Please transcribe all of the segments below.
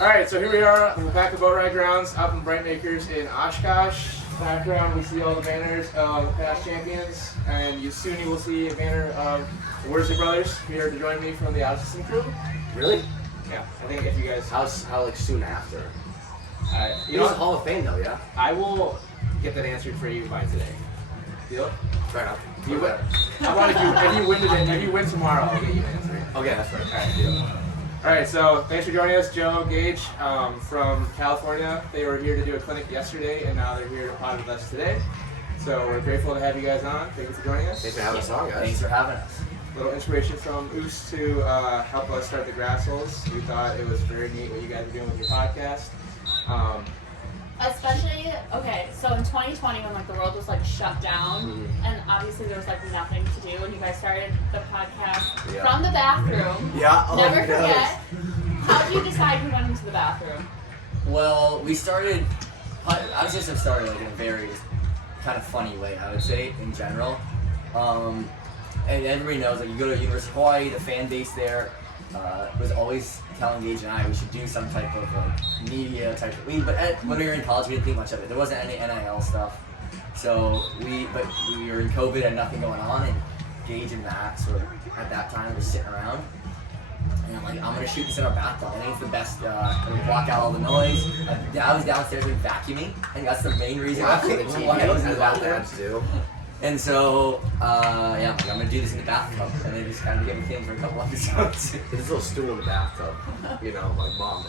Alright, so here we are on the Waupaca Boatride grounds up in Brightmakers in Oshkosh. Background, we see all the banners of the past champions, and soon you will see a banner of the Worsley brothers here to join me from the out-of-system crew. Really? Yeah, I think if you guys... How like soon after? You He know was a what? Hall of Fame though, yeah? I will get that answered for you by today. Deal? Fair enough. You win. How about if you win tomorrow, I'll get you an answer. Okay, that's right. Alright, deal. Alright, so thanks for joining us, Joe, Gage, from California. They were here to do a clinic yesterday, and now they're here to pod with us today. So we're grateful to have you guys on. Thank you for joining us. Thanks for having us on, guys. Thanks for having us. A little inspiration from Oos to help us start the grass holes. We thought it was very neat what you guys are doing with your podcast. Especially, okay, so in 2020 when like the world was like shut down and obviously there was like nothing to do and you guys started the podcast from the bathroom. Yeah, oh, Never no. forget. How did you decide you went into the bathroom? Well, we started, our system started like in a very kind of funny way, I would say, in general. And everybody knows, like, you go to University of Hawaii, the fan base there was always telling Gage and I we should do some type of like, media type of league. But when we were in college, we didn't think much of it. There wasn't any NIL stuff. So we were in COVID and nothing going on, and Gage and Max were at that time were sitting around. And I'm like, I'm gonna shoot this in our bathtub. I think it's the best. We block out all the noise. I was downstairs like vacuuming. I think that's the main reason why I was in the bathroom. And so, yeah, I'm gonna do this in the bathtub, and then just kind of get me things for a couple episodes. There's this little stool in the bathtub. You know, my mom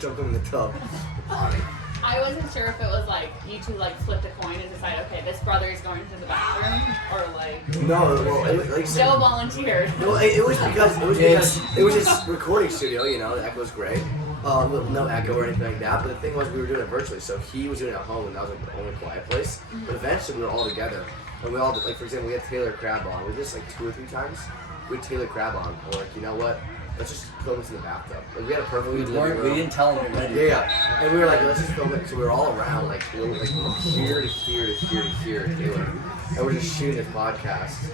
jumped in the tub. I wasn't sure if it was like you two like flipped a coin and decided, okay, this brother is going to the bathroom, or like No, well, it was like Joe volunteered. No, it was because it was his recording studio. You know, the echo was great. No echo or anything like that. But the thing was, we were doing it virtually, so he was doing it at home, and that was like the only quiet place. But eventually, we were all together, and we all did, like, for example, we had Taylor Crab on. We did this like 2 or 3 times. We had Taylor Crab on. And we're like, you know what? Let's just film this in the bathtub. Like, we had a perfect. We didn't tell him we were gonna do that. Yeah, and we were like, let's just film it. So we were all around, like from here to here to here to here, Taylor, and we're just shooting this podcast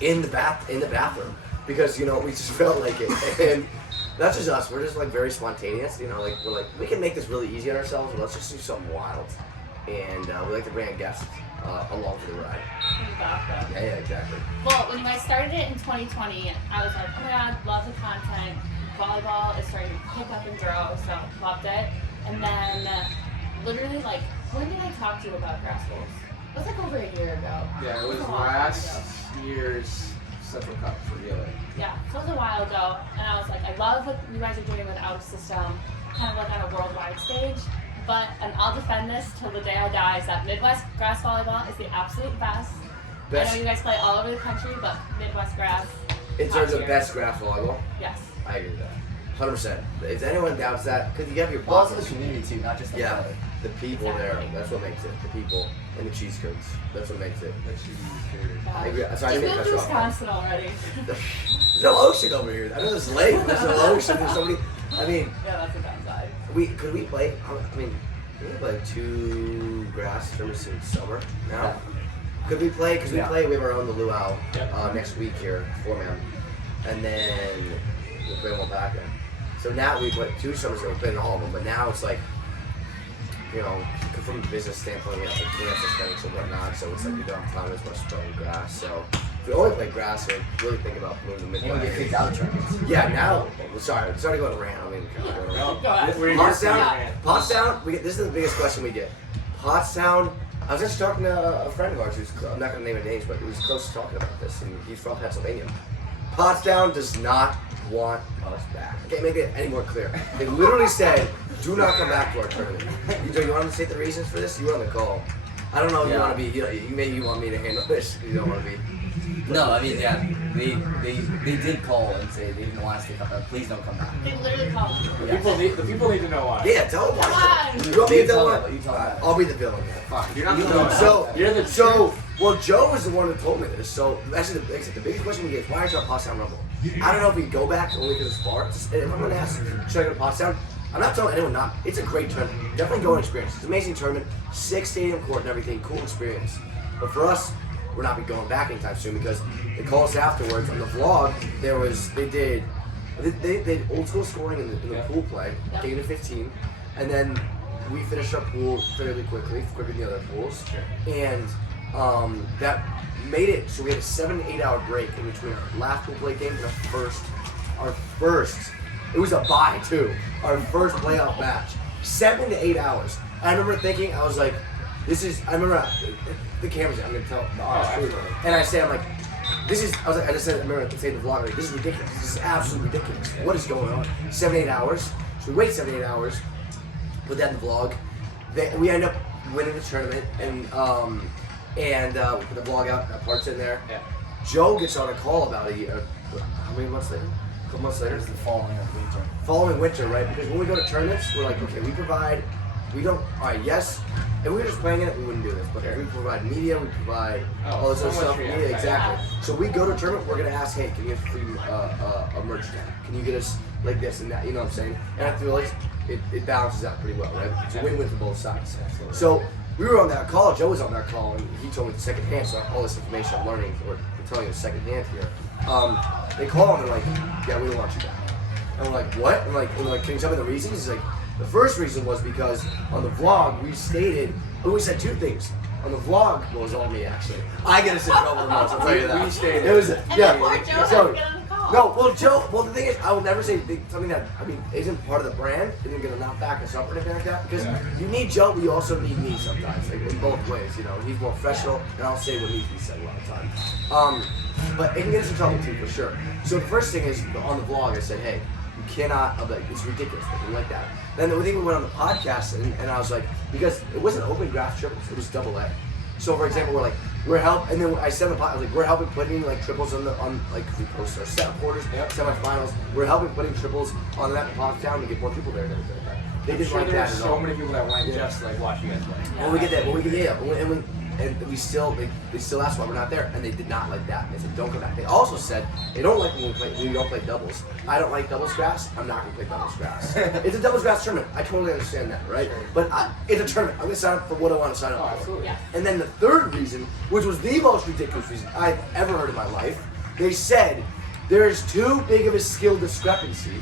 in the bathroom because, you know, we just felt like it. And that's just us. We're just like very spontaneous. You know, like we're like, we can make this really easy on ourselves, but let's just do something wild. And we like to bring a guest along for the ride. In the bathtub. Yeah, exactly. Well, when you guys started it in 2020, I was like, oh my god, love the content. Volleyball is starting to pick up and grow, so loved it. And then, literally, like, when did I talk to you about grass bowls? It was like over a year ago. Yeah, it was a long time last ago. year's Central Cup for the Yeah, so it was a while ago, and I was like, I love what you guys are doing with Out of System, kind of like on a worldwide stage. But, and I'll defend this till the day I die, is that Midwest grass volleyball is the absolute best. I know you guys play all over the country, but Midwest grass. In terms of tier. best grass volleyball, Yes. I agree with that. 100%. If anyone doubts that, because you have your Well, also pockets. the community too, not just the Yeah, player. the people there, Exactly. that's what makes it. The people and the cheese curds, that's what makes it. God. I agree. Sorry, I Just didn't moved to cut you off. Wisconsin already. There's no ocean over here. I know there's lake, there's no ocean, there's somebody. I mean, Yeah, that's the downside. could we play? I mean, we play like 2 grass tournaments in summer now. Could we play? Because we Yeah. play, we have our own the luau Yep. next week here, 4-man. And then we'll play Waupaca. So now we play 2 summers ago, we played in all of them, but now it's like, you know, from a business standpoint, we have like cancer things and whatnot, so it's like we don't have time as much playing grass. So if we only play grass, we'd really think about moving the And we get Midwest. kicked out of tournaments. Yeah, now, sorry to go on a rant. I mean, Go ahead. We're Pottstown, this is the biggest question we get. Pottstown, I was just talking to a friend of ours who's, I'm not going to name any names, but he was close to talking about this, and he's from Pennsylvania. Pottstown does not want us back. I can't make it any more clear. They literally said, do not come back to our tournament. You want to state the reasons for this? You were on the call. I don't know if you want to be, maybe you want me to handle this, because you don't want to be. No, I mean, yeah, they did call and say they didn't want us to come back. Please don't come back. They literally called me. The people need to know why. Yeah, tell them why. Come on. You want me to tell You them? tell them, you tell them. I'll be the villain. Fine. You're not the You villain. So, You're the well, Joe was the one who told me this. So, actually, the biggest question we get is, why is our Pottstown Rumble? I don't know if we can go back only because it's far. If I'm going to ask, should I go to Pottstown? I'm not telling anyone not. It's a great tournament. Definitely go and experience. It's an amazing tournament. 6 stadium court and everything. Cool experience. But for us, we're not be going back anytime soon because they called us afterwards on the vlog. They did They old school scoring in the Yeah. pool play, Yep. game to 15, and then we finished our pool fairly quickly, quicker than the other pools, and that made it so we had a 7-8 hour break in between our last pool play game and our first. It was a bye too. Our first playoff match, 7 to 8 hours. I remember thinking, I was like, I remember the camera's. I'm gonna tell the honest truth, absolutely. and I just said, I remember saying in the vlog, like, this is ridiculous. This is absolutely ridiculous. What is going on? 7-8 hours. So we wait 7-8 hours. Put that in the vlog. We end up winning the tournament, and we put the vlog out. That part's in there. Yeah. Joe gets on a call about how many months later? A couple months later. There's the Following winter, right? Because when we go to tournaments, we're like, okay, we don't, all right, yes, if we were just playing it, we wouldn't do this. But if we provide media, we provide all this so other much stuff. for you. Yeah, exactly. So we go to a tournament, we're going to ask, hey, can you get free a merch tag? Can you get us like this and that? You know what I'm saying? And I feel like it balances out pretty well, right? It's a win-win for both sides. Absolutely. So we were on that call, Joe was on that call, and he told me the second hand, so all this information I'm learning, or I'm telling you the second hand here. They call and they're like, yeah, we don't want you back. And we're like, what? And we're like, can you tell me the reasons? He's like, the first reason was because on the vlog we said two things. On the vlog, well, it was all me actually. I get us in trouble the most, I'll tell you that. We stated. It was, And yeah. then poor Joe had So- to get on the call. no, well, the thing is, I will never say something that, isn't part of the brand, isn't gonna not back us up or anything like that, because you need Joe, but you also need me sometimes, like in both ways, you know. He's more professional, and I'll say what needs to be said a lot of times. But it can get us in trouble too, for sure. So the first thing is, on the vlog, I said, hey, you cannot, I'm like, it's ridiculous, something like that. Then the thing we went on the podcast, and I was like, because it wasn't open grass triples, it was double A. So for example, we're helping, and then I said on the podcast, I was like, we're helping putting like triples on like we post our set quarters, semifinals. We're helping putting triples on that Pottstown to get more people there and everything like that. They I'm didn't sure like there that were at so all. many people that went just like watch you guys play. When we get that, and we still, they still asked why we're not there, and they did not like that. They said, don't come back. They also said, they don't like when we don't play doubles. I don't like doubles grass, I'm not gonna play doubles grass. It's a doubles grass tournament, I totally understand that, right? But it's a tournament, I'm gonna sign up for what I wanna sign Oh, up for. absolutely. Yeah. And then the third reason, which was the most ridiculous reason I've ever heard in my life, they said, there's too big of a skill discrepancy,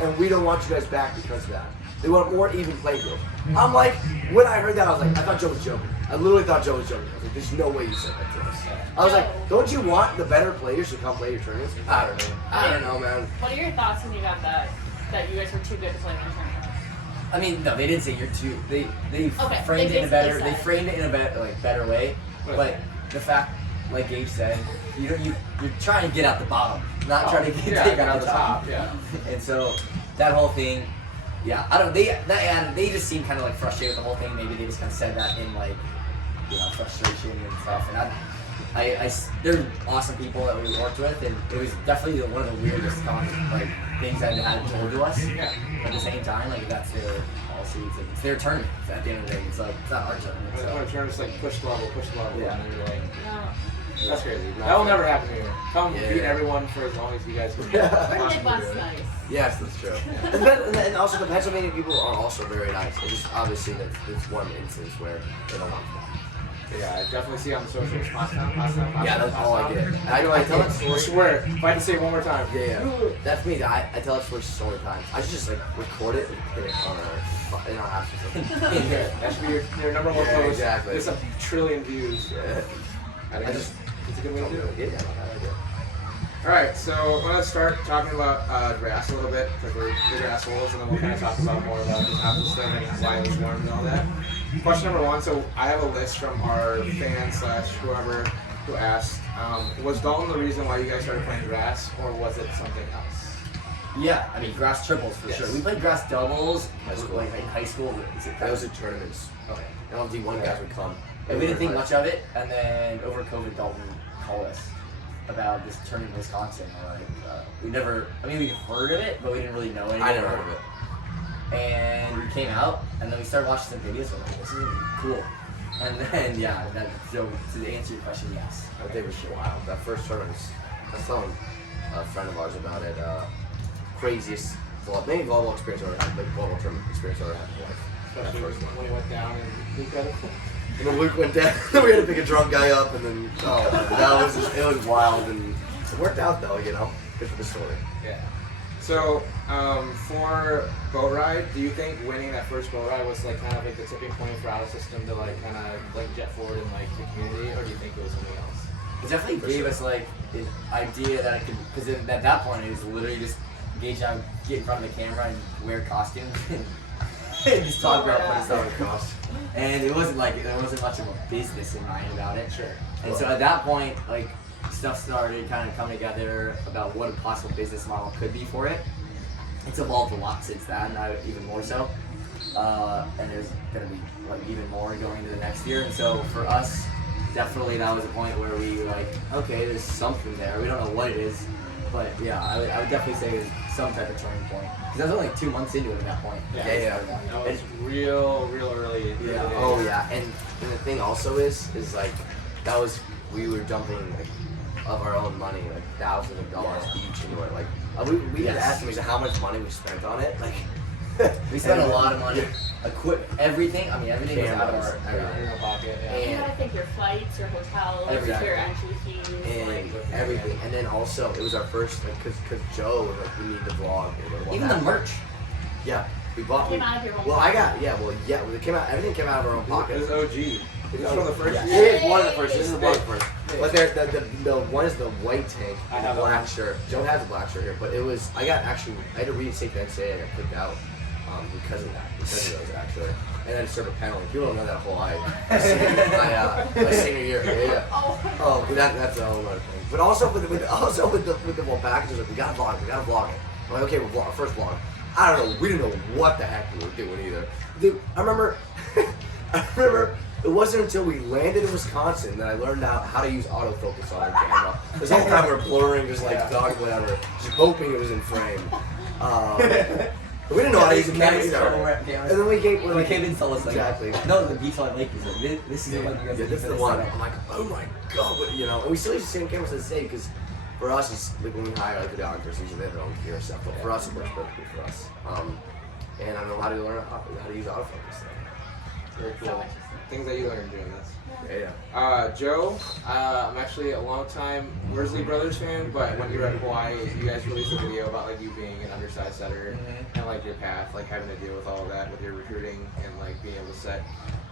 and we don't want you guys back because of that. They want more even playing field. I'm like, when I heard that, I was like, I thought Joe was joking. I literally thought Joe was joking. I was like, there's no way you said that to us. I was like, don't you want the better players to come play your tournaments? I don't know, man. What are your thoughts when you got that you guys were too good to play in the tournament? I mean, no, they didn't say you're too. They Okay, framed they it in a better. basically They said. framed it in a better way. But the fact, like Gage said, you're trying to get out the bottom, not trying to take out the top. Yeah. And so that whole thing, yeah, I don't. They just seemed kind of like frustrated with the whole thing. Maybe they just kind of said that in like, frustration and stuff. And they're awesome people that we worked with, and it was definitely one of the weirdest things that had told to us. Yeah. But at the same time, like that's their policy. It's their tournament. At the end of the day, it's like it's not our tournament. When So. it turns like push the level, Yeah. and you're like, No. that's crazy. That will never happen here. Come Yeah. beat everyone for as long as you guys can. We're possibly Midwest do it. nice. Yes, that's true. And also the Pennsylvania people are also very nice. It's just obviously that's one instance where they don't want that. Yeah, I definitely see on the socials. Pottstown. Yeah, that's all I get. I tell that I story. swear, if I had to say it one more time. Yeah. That's me. I tell that story so many times. I should just like record it and put it on our apps or something. That should be your number one Yeah, post. exactly. There's a trillion views. Yeah. I just, it's a good way to do it. Yeah, I like it. Alright, so I want to start talking about grass a little bit, because we're bigger assholes, and then we'll kind of talk about more about just apple stuff and why it was warm and all that. Question number one, so I have a list from our fans / whoever who asked, was Dalton the reason why you guys started playing grass, or was it something else? Yeah, I mean grass triples for Yes. sure. We played grass doubles, High school. like in high school. Those are tournaments. Okay. And all D1 guys would come. And we didn't think much of it, and then over COVID, Dalton called us about this tournament in Wisconsin. We heard of it, but we didn't really know anything. I never heard of it. And we came out, and then we started watching some videos. We're like, this is gonna be cool. And then, so to answer your question, yes. I think it was wild. That first tournament, I was telling a friend of ours about it. Craziest, maybe volleyball experience I ever had, like volleyball tournament experience I ever had in my life. That Especially first one. when he went down and Luke got it. And then Luke went down. We had to pick a drunk guy up, and then it was wild, and it worked out though, Good for the story. Yeah. So, for Baotride, do you think winning that first Baotride was like kind of like the tipping point for our system to like kind of like jet forward in like the community, or do you think it was something else? It definitely gave us like an idea that it could, because at that point it was literally just Gage and I would get in front of the camera and wear costumes and just talk about funny stuff. And it wasn't like, there wasn't much of a business in mind about it. Sure. And so at that point, like, stuff started kind of coming together about what a possible business model could be for it. It's evolved a lot since then, even more so. And there's gonna be like even more going into the next year. And so for us, definitely that was a point where we were like, okay, there's something there. We don't know what it is, but yeah, I would definitely say it's some type of turning point. Because I was only like 2 months into it at that point. Yeah. That was real early. In the Yeah. day. Oh yeah, and the thing also is like that was we were dumping like of our own money, like thousands of dollars each into it. Like we had estimates of how much money we spent on it. Like We spent a lot of money. Everything. I mean, everything was out of Cameras, our. In your pocket. Yeah. You gotta think your flights, your hotels, Everything. your entry fees. and Like, everything. And then also it was our first like cause Joe was like we need the vlog. Even the merch. Yeah, we bought. came out of your own Well, I pocket. got it came out. Everything came out of our own It pocket. was OG. This is from the first Yeah, year. it is one of the first. This is one of the first. Yeah. But the one is the white tank, I the have black one. shirt. Joe has a black shirt here, but it was I had to retake the next day. I got kicked out because of those actually. And then serve a penalty. People don't know that whole my senior year. Yeah. Oh, but that's a whole other thing. But also with the Waupaca, like we gotta vlog it. I'm like, okay, we'll vlog our first vlog. I don't know. We didn't know what the heck we were doing either. Dude, I remember it wasn't until we landed in Wisconsin that I learned how to use autofocus on our camera. This whole time we were blurring, just like talking, whatever, just hoping it was in frame. We didn't know how to use the camera either. And then we came in and told us like, exactly. no, the Beachline Lake is like, this is the one you guys Yeah, this is the one. I'm like, oh my god, what, you know. And we still use the same cameras to this day because for us, it's like when we hire like videographers, usually they have their own gear stuff. But for us, it works perfectly for us. And I know how to learn how to use autofocus. Very So cool. interesting. Things that you learned doing this. Yeah. Joe, I'm actually a long-time Worsley Brothers fan, but when you were at Hawaii, you guys released a video about like you being an undersized setter and like your path, like having to deal with all of that with your recruiting and like being able to set.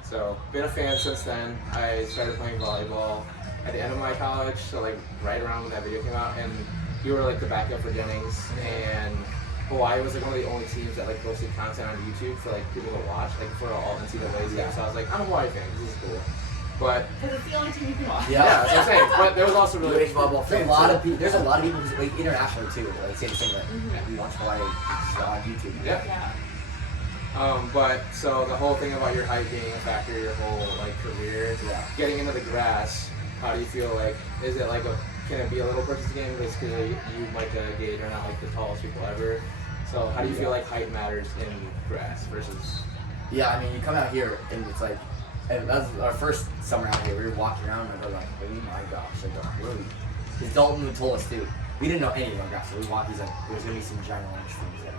So, been a fan since then. I started playing volleyball at the end of my college, so like right around when that video came out, and you were like the backup for Jennings, and Hawaii was like one of the only teams that like posted content on YouTube for like people to watch, like for all NCAA's games. So I was like, I'm a Hawaii fan. This is cool. But Because it's the only team you can watch. yeah, that's what I'm saying. But there was also really volleyball There's fans. a lot of people. There's a lot of people who, like internationally too. Like say the same thing. We watch Hawaii on YouTube. yeah. Yeah. But so the whole thing about your height being a factor, your whole like career, getting into the grass. How do you feel like? Is it like can it be a little person's game? Because you, Micah, Gage are not like the tallest people ever. So how do you feel like height matters in grass versus? Yeah, I mean, you come out here and it's like, and that was our first summer out here. We were walking around and we're like, oh my gosh, like, really? Because Dalton told us too. We didn't know any of our grass, so we walked. He's like, there's gonna be some ginormous things there.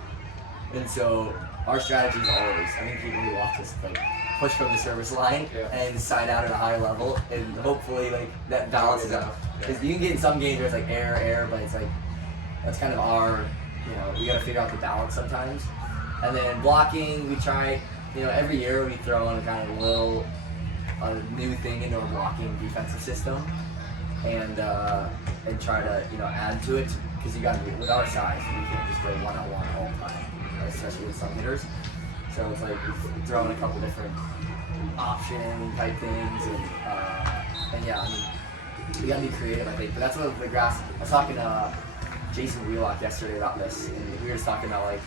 And so our strategy is always, I think people who watch us like push from the service line and side out at a high level, and hopefully like that balances out. Because you can get in some games where it's like air, but it's like that's kind of our, we gotta figure out the balance sometimes. And then blocking, we try, every year we throw in a kind of a new thing into our blocking defensive system, and try to add to it, because you gotta be with our size, we can't just go one-on-one all the time, especially with some hitters. So it's like we throw in a couple different option type things, and yeah, I mean, we gotta be creative, I think. But that's what the grass. I was talking to Jason Wheelock yesterday about this, and we were just talking about like,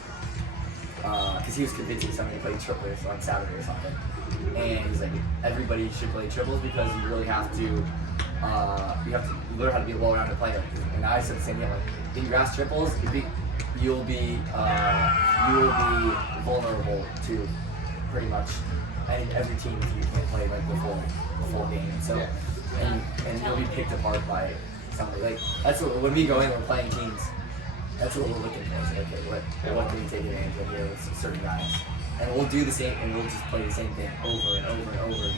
because he was convincing somebody to play triplets on Saturday or something, and he's like, everybody should play triples because you really have to, learn how to be a well-rounded player. And I said the same thing, like in grass triples, you'll be vulnerable to pretty much every team if you can't play like the full game. So and you'll be picked apart by somebody. Like that's what when we go in, we're playing teams. That's what we're looking for. So, okay, what can we take advantage of here with certain guys? And we'll do the same, and we'll just play the same thing over and over and over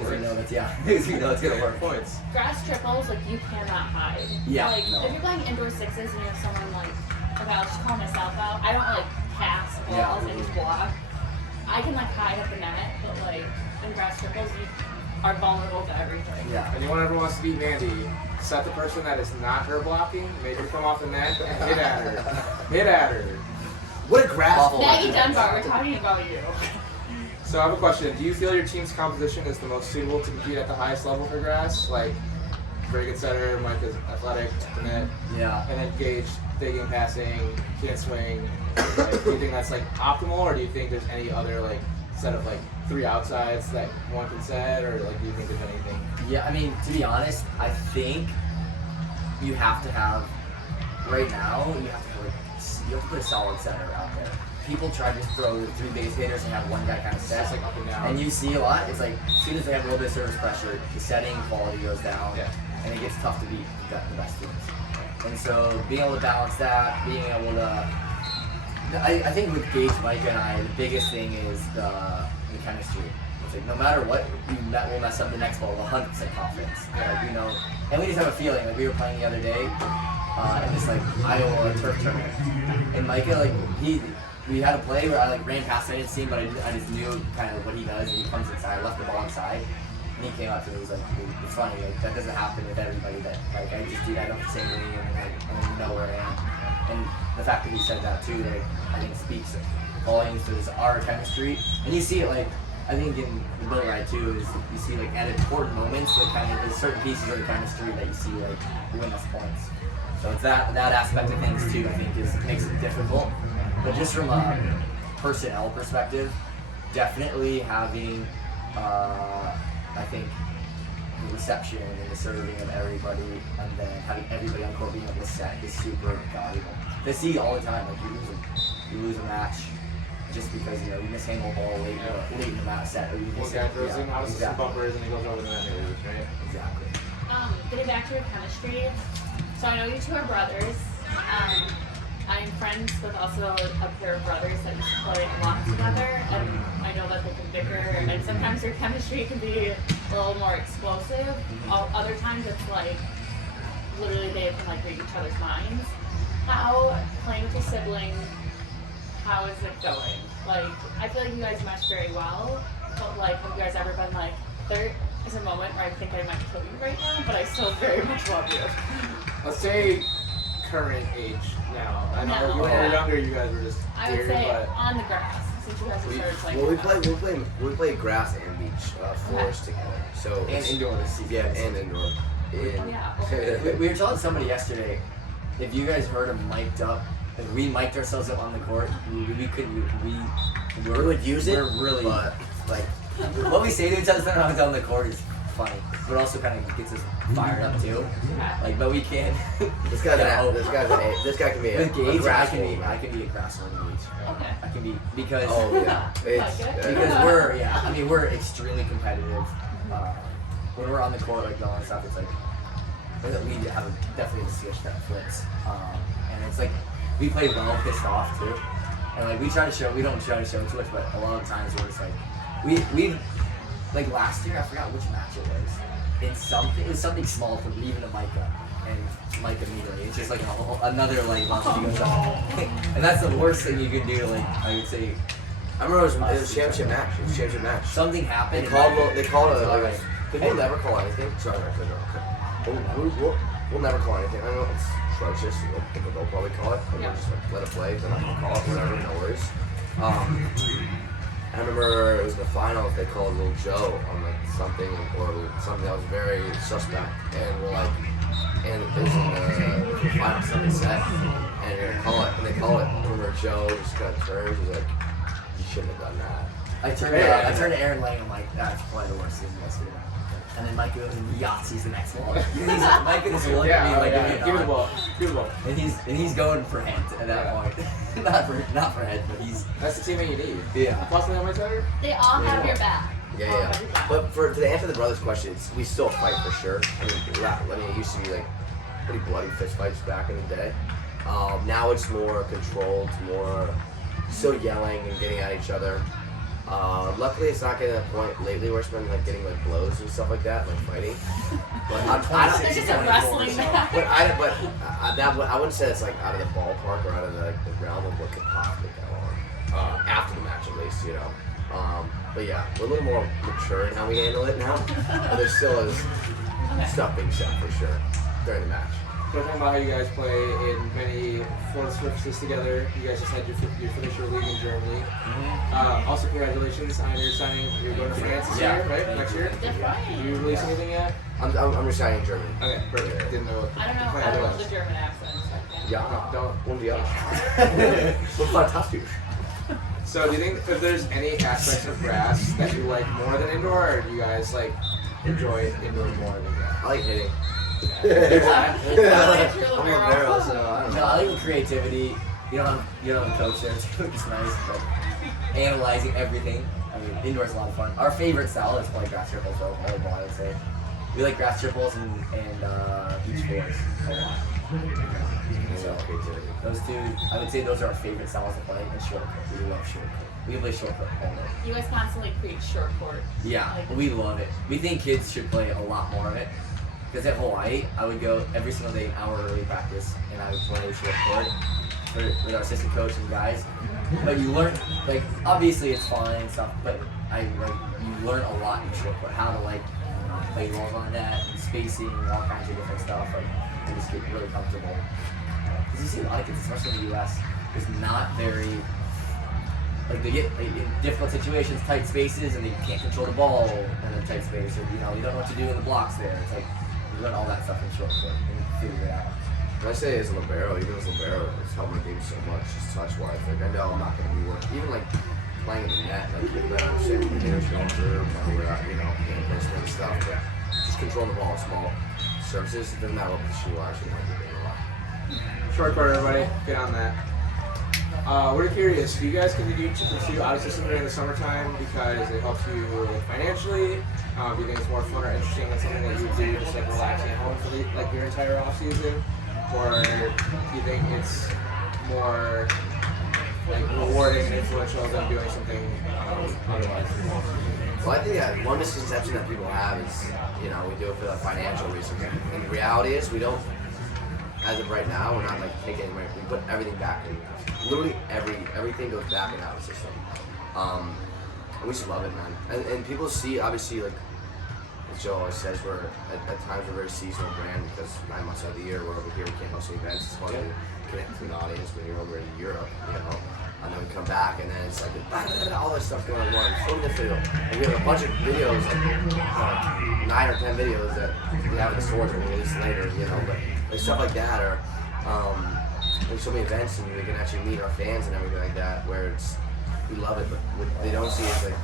if we know that's because we know it's gonna work. Points. Grass triples, like you cannot hide. Yeah, Like no. if you're playing indoor sixes and you have someone like okay, I'll just call myself out. I don't like pass balls, Yeah. I just block. I can like hide at the net, but like in grass circles, you are vulnerable to everything. Yeah. Anyone ever wants to beat Mandy, set the person that is not her blocking, make her come off the net, and hit at her. Hit at her. What a grasp! Maggie Dunbar, we're talking about you. So I have a question. Do you feel your team's composition is the most suitable to compete at the highest level for grass? Like, very good setter, Mike is athletic, the net, Yeah. and then Gage, digging, passing, can't swing. Like, do you think that's like optimal, or do you think there's any other like set of like 3 outsides that one can set, or like do you think there's anything? Yeah, I mean, to be honest, I think you have to have, right now, you have to put a solid center out there. People try to just throw the 3 base hitters and have one guy kind of set. It's like up and down. And you see a lot, it's like, as soon as they have a little bit of service pressure, the setting quality goes down, Yeah. and it gets tough to beat the best teams. And so, being able to balance that, being able to, I think with Gage, Micah, and I, the biggest thing is the chemistry. It's like, no matter what, we'll mess up the next ball with 100% confidence. Yeah. Like, we know, and we just have a feeling, like we were playing the other day, in this like Iowa turf tournament, and Micah, like we had a play where I like ran past it, I didn't see him, but I just knew kind of what he does, and he comes inside, left the ball inside, and he came up to me, he was like, it's funny, like that doesn't happen with everybody, that like I just do that insanely, and like I don't know where I am, and the fact that he said that too, like I think speaks volumes to this our chemistry, and you see it like. I think in the boat ride too is you see like at important moments like kind of there's certain pieces of the chemistry that you see like win us points. So it's that aspect of things too I think makes it difficult. But just from a personnel perspective, definitely having I think the reception and the serving of everybody and then having everybody on court being able to set is super valuable. They see all the time like you lose a match. Just because you mishandle a ball late in the match set, or you One miss guy it. throws in, obviously some bumpers, and he goes over the net, right? Exactly. Getting back to your chemistry, so I know you 2 are brothers. I'm friends with also a pair of brothers that used to play a lot together, and I know that they can bicker, and sometimes their chemistry can be a little more explosive. Other times it's like, literally they can like read each other's minds. How, playing with your sibling, how is it going? Like, I feel like you guys mesh very well, but like, have you guys ever been like, there is a moment where I think I might kill you right now, but I still very much love you? Let's say current age now. I know No. when we were younger, you guys were just I would weird, say but on the grass, since you guys have started playing. Well, we play grass and beach floors together. So And it's- indoor this season. Yeah, and indoor. Oh yeah, okay. We were telling somebody yesterday, if you guys heard him mic'd up, if we mic'd ourselves up on the court, we couldn't. We would use it, We're really but like what we say to each other sometimes on the court is funny, but also kind of gets us fired up too. Okay. Like, but we can't. this guy's Yeah, this guy can be a With Gage, I grass can be holder. a grass holder. Okay. I can be because Oh yeah, it's Like it? because we're extremely competitive. When we're on the court, like going and stuff, it's like we have definitely a switch that flips, and it's like we play well pissed off too, and like we don't try to show too much, but a lot of times we're just like we like last year I forgot which match it was. It was something small from even to Micah. And Mike immediately, it's just like another like once he goes up, and that's the worst thing you can do. Like I would say, I remember it was championship match. It was championship match. something happened. They called it. Alright. We'll never call anything. Sorry, we'll never call anything. I know it's atrocious. They'll probably call it. And we'll just like, let it play. They're not gonna call it. Whatever. No worries. I remember it was the finals. They called Little Joe on like something that was very suspect, and we're like, and it was in the final second set, and they're gonna call it, and they call it. I remember Joe just got turned. He's like, you shouldn't have done that. I turned to Aaron Lang. I'm like, that's probably the worst thing yesterday. And then Mike goes and Yahtzees the next ball. Mike is looking at me like, give me the ball. Give me the ball. And he's going for head at that point. not for head, but he's. That's the teaming you need. Yeah. Possibly on my side. They all have your back. Yeah. But to answer the brothers' questions, we still fight for sure. I mean, it used to be like pretty bloody fist fights back in the day. Now it's more controlled, more still yelling and getting at each other. Luckily, it's not getting to the point lately where it's been like getting like blows and stuff like that, like fighting. But I don't. It's just a wrestling match. But I wouldn't say it's like out of the ballpark or out of the realm of what could possibly go on after the match, at least, you know. But yeah, we're a little more mature in how we handle it now. But there still is stuff being said for sure during the match. We're talking about how you guys play in many Florida surfaces together. You guys just had your finished your league in Germany. Also, congratulations on your signing. You're going to France this year, right? Next year. Did you release anything yet? I'm resigning in Germany. Okay, perfect. Didn't know. I don't know. I love the German accent. Ja, Don't. und ja. Fantastisch. So, do you think if there's any aspects of grass that you like more than indoor, or do you guys like enjoy indoor more than grass? I like hitting. You're I'm a barrel, so I don't No, know. I think creativity. You don't have a coach there, too. It's nice, but analyzing everything. I mean, indoors is a lot of fun. Our favorite style is probably grass triples, though. Volleyball, I would say. We like grass triples and beach boards a lot. So those two, I would say those are our favorite styles to play. And short court, we love short court. We play short court all day. You guys constantly preach short court. Yeah, we love it. We think kids should play a lot more of it. Because at Hawaii, I would go every single day, an hour early practice, and I would play short court with our assistant coach and guys. But you learn, like, obviously it's fun and stuff, but you learn a lot in short court. How to, like, play balls on net, and spacing, and all kinds of different stuff, like, and just get really comfortable. Because you see a lot of kids, especially in the U.S., is not very, like, they get in difficult situations, tight spaces, and they can't control the ball in a tight space, or, you know, you don't know what to do in the blocks there. It's like, you learn all that stuff in short court and figure it out. When I say as a libero, even as a libero, it's helped my game so much, just touch-wise. Like, I know I'm not going to be working, even like playing in the net, like, you better understand what you're going through, where, you know, placement and stuff, but just controlling the ball in small surfaces, it doesn't matter what position you are, actually help you game a lot. Short court, everybody. Get on that. We're curious, do you guys continue to pursue out of system during the summertime because it helps you financially? Do you think it's more fun or interesting than something that you do just like relaxing at home for like your entire off season? Or do you think it's more like rewarding and influential than doing something otherwise? Well, I think that one misconception that people have is, you know, we do it for the financial reasons. And the reality is we don't, as of right now, we're not like taking it, we put everything back in. Literally everything goes back into our system. And we just love it, man. And people see, obviously, like, as Joe always says, we're at times we're a very seasonal brand because 9 months out of the year we're over here, we can't host any events. It's hard to connect to an audience when you're over in Europe, you know. And then we come back and then it's like all this stuff going on. Film the field. And we have a bunch of videos, like 9 or 10 videos that we have in the stores and we'll release later, you know. But like stuff like that, or there's so many events and we can actually meet our fans and everything like that, where it's we love it, but what they don't see is like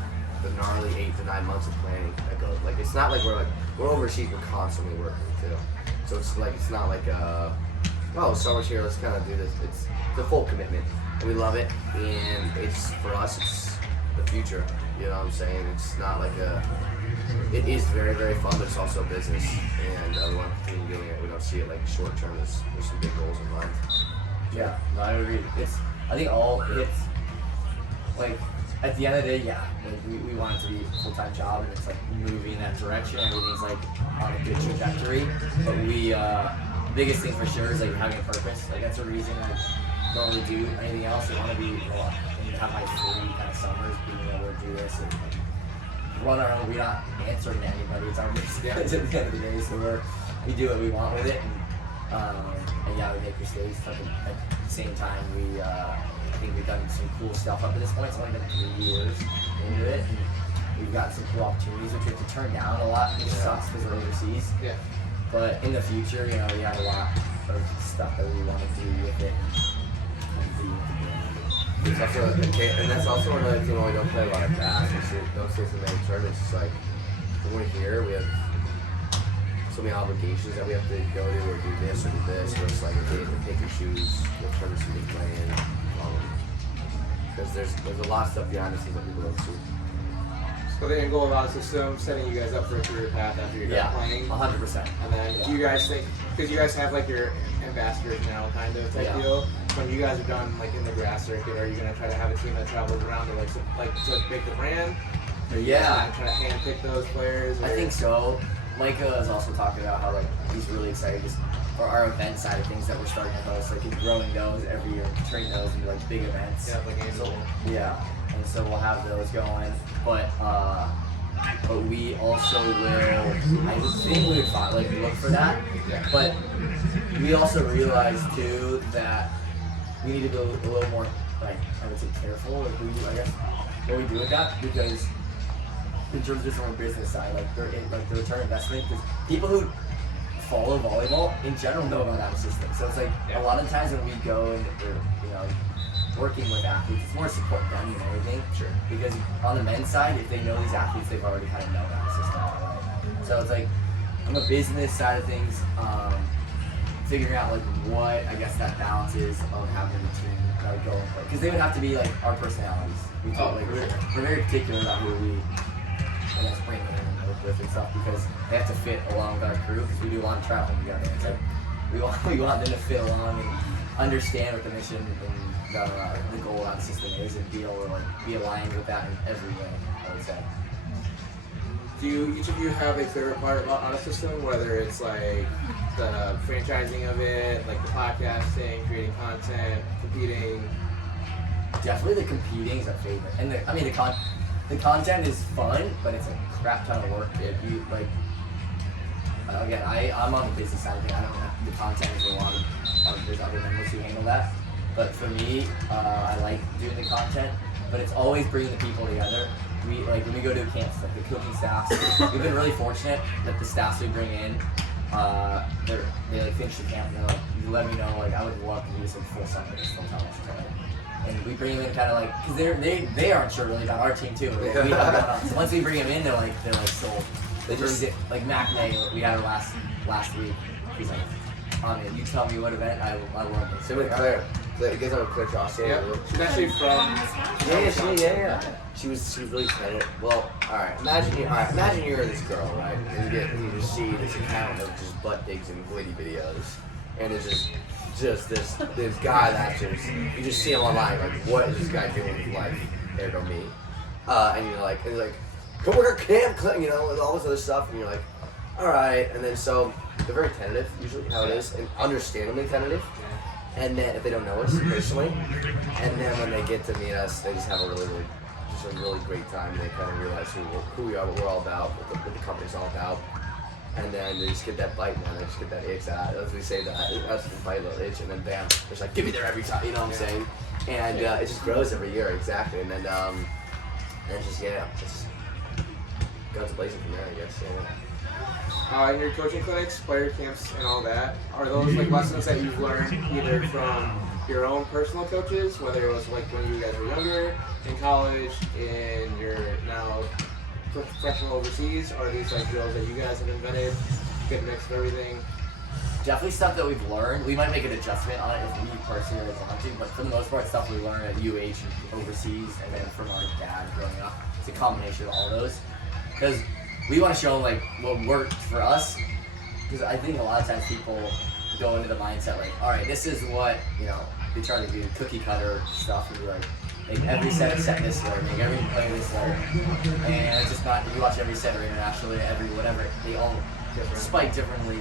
the gnarly 8 to 9 months of planning that goes. Like it's not like we're overseas, we're constantly working too. So it's like it's not like oh, summer's here, let's kind of do this. It's the full commitment. And we love it, and it's for us, it's the future. You know what I'm saying? It's not like it is very, very fun, but it's also a business, and we want to continue doing it. We don't see it like short term. There's some big goals in mind. Yeah, no, I agree. I think it's like at the end of the day, yeah, like we want it to be a full-time job, and it's like moving in that direction. Everything's like on a good trajectory, but the biggest thing for sure is like having a purpose. Like that's a reason I don't really do anything else. I want to be, and have my free kind of summers, being able to do this and like, run our own. We're not answering to anybody. It's our business at the end of the day, so we do what we want with it, and yeah, we make mistakes. But at the same time, I think we've done some cool stuff up to this point. It's only been 3 years into it, and we've got some cool opportunities which we have to turn down a lot, which sucks because we're overseas. Yeah. But in the future, you know, we have a lot of stuff that we want to do with it. It's also, and that's also another thing why we don't play a lot of grass. We don't see so many tournaments. It's like when we're here, we have so many obligations that we have to go to, or do this or do this. Or it's like, okay, take your shoes, you'll turn to something playing. Because there's a lot of stuff behind the scenes that people don't see. So the end goal of our system, setting you guys up for a career path after you're done playing. 100%. And then do you guys think, because you guys have like your ambassadors now kind of type deal, when you guys are done like in the grass circuit, are you gonna try to have a team that travels around to to make the brand? Or you guys gonna try to handpick those players? Or? I think so. Micah is also talking about how like he's really excited just for our event side of things that we're starting to host. Like he's growing those every year, turning those into like big events. Yeah, like So, annual. yeah, and so we'll have those going. But we also will. I think we would find like look for that. Yeah. But we also realize too that we need to go a little more like I would say careful. Like we do, I guess, what we do with that because. In terms of just from a business side, like they're in like the return investment, because people who follow volleyball in general know about that system. So it's like a lot of times when we go and we're working with athletes, it's more support them than anything. Sure. Because on the men's side, if they know these athletes, they've already kind of known that system already. So it's like from a business side of things, figuring out like what I guess that balance is of having a team that would go and play, because they would have to be like our personalities. We talk like we're very particular about who we. And that's bringing them in and work with and stuff because they have to fit along with our crew because we do a lot of traveling together. It's like we want them to fit along and understand what the mission and the goal of the system is and be able to like be aligned with that in every way. I would say. Do each of you have a favorite part on a system, whether it's like the franchising of it, like the podcasting, creating content, competing? Definitely the competing is our favorite, and the content is fun, but it's a crap ton of work. If you like, again, I'm on the business side of it. I don't have the content is a lot of there's other members who handle that. But for me, I like doing the content, but it's always bringing the people together. We like when we go to camps, like the coaching staffs. We've been really fortunate that the staffs we bring in, they like finish the camp and they're like, you let me know, like I would love to do this in full summer, just don't tell us. And we bring them in kind of like, cause they aren't sure really about our team too. We have going on. So once we bring them in, they're like sold. They just like Mac May, we had her last week. He's like, you tell me what event I want this. Same with Claire. You guys know Claire Jossier? Yeah. She's actually from. Yeah. She was really excited. Well, imagine you're this girl, right? And you just see this account of just butt digs and glitty videos, and it's just this guy that you just see him online, like what is this guy doing with his life? There go me. And you're like, come work our camp, and all this other stuff, and you're like, all right. And then so they're very tentative, usually how it is, and understandably tentative. And then if they don't know us personally, and then when they get to meet us, they just have a really great time. They kind of realize who we are, what we're all about, what the company's all about. And then they just get that bite, man. They just get that itch. As we say that, us can bite a little itch, and then bam, it's like, give me there every time. You know what I'm saying? And it just grows every year, exactly. And then it's just guns blazing from there, I guess. In your coaching clinics, player camps, and all that, are those like lessons that you've learned either from your own personal coaches, whether it was like when you guys were younger, in college, in your now professional overseas, or are these like drills that you guys have invented, good mix of everything? Definitely stuff that we've learned. We might make an adjustment on it if we personally want to, but for the most part, stuff we learned at UH and overseas, and then from our dad growing up. It's a combination of all those. Because we want to show them like what worked for us. Because I think a lot of times people go into the mindset like, all right, this is what they try to do cookie cutter stuff and be like, make every set this way, make every play this way, and it's just not. You watch every set or internationally, every whatever, they all spike differently,